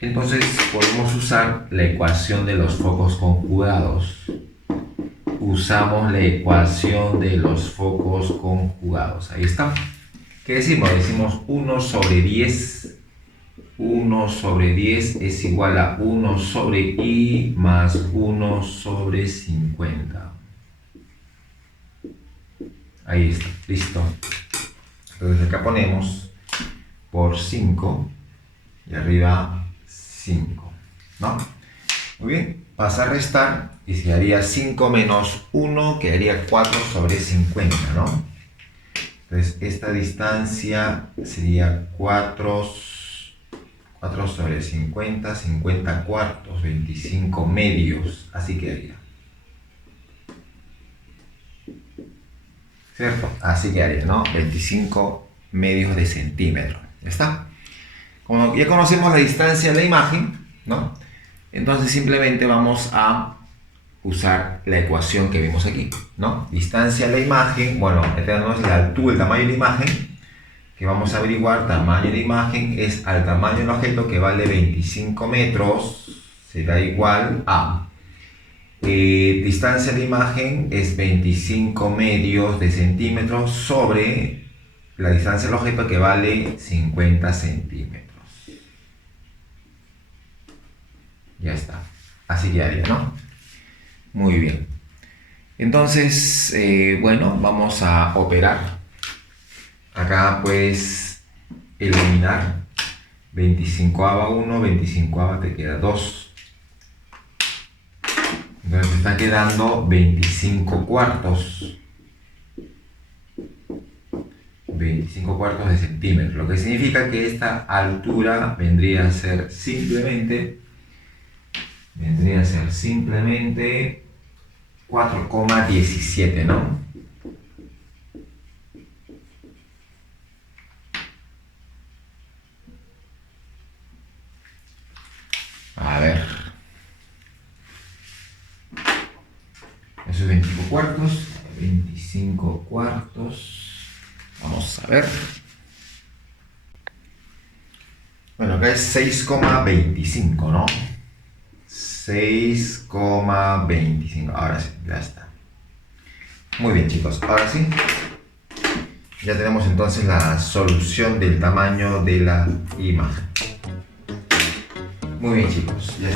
Entonces podemos usar la ecuación de los focos conjugados. Usamos la ecuación de los focos conjugados. Ahí está. ¿Qué decimos? Decimos 1 sobre 10. 1 sobre 10 es igual a 1 sobre i más 1 sobre 50. Ahí está. Listo. Entonces acá ponemos por 5 y arriba 5, ¿no? Muy bien, pasa a restar y se haría 5 menos 1, quedaría 4 sobre 50, ¿no? Entonces esta distancia sería 4 sobre 50, 50 cuartos, 25 medios, así quedaría. ¿Cierto? Así quedaría, ¿no? 25 medios de centímetro. ¿Ya está? Como ya conocemos la distancia de la imagen, ¿no? Entonces simplemente vamos a usar la ecuación que vimos aquí, ¿no? Distancia de la imagen, bueno, tenemos la altura, el tamaño de la imagen, que vamos a averiguar. Tamaño de imagen es al tamaño del objeto, que vale 25 metros, será igual a distancia de la imagen es 25 medios de centímetros sobre la distancia del objeto, que vale 50 centímetros. Ya está. Así quedaría, ¿no? Muy bien. Entonces, bueno, vamos a operar. Acá puedes eliminar 25ava 1, 25ava te queda 2. Entonces te está quedando 25 cuartos. 25 cuartos de centímetro. Lo que significa que esta altura vendría a ser simplemente 4,17, ¿no? A ver. Eso es 25 cuartos. 25 cuartos. Vamos a ver. Bueno, acá es 6,25, ¿no? 6,25. Ahora sí, ya está. Muy bien, chicos. Ahora sí. Ya tenemos entonces la solución del tamaño de la imagen. Muy bien, chicos. Ya.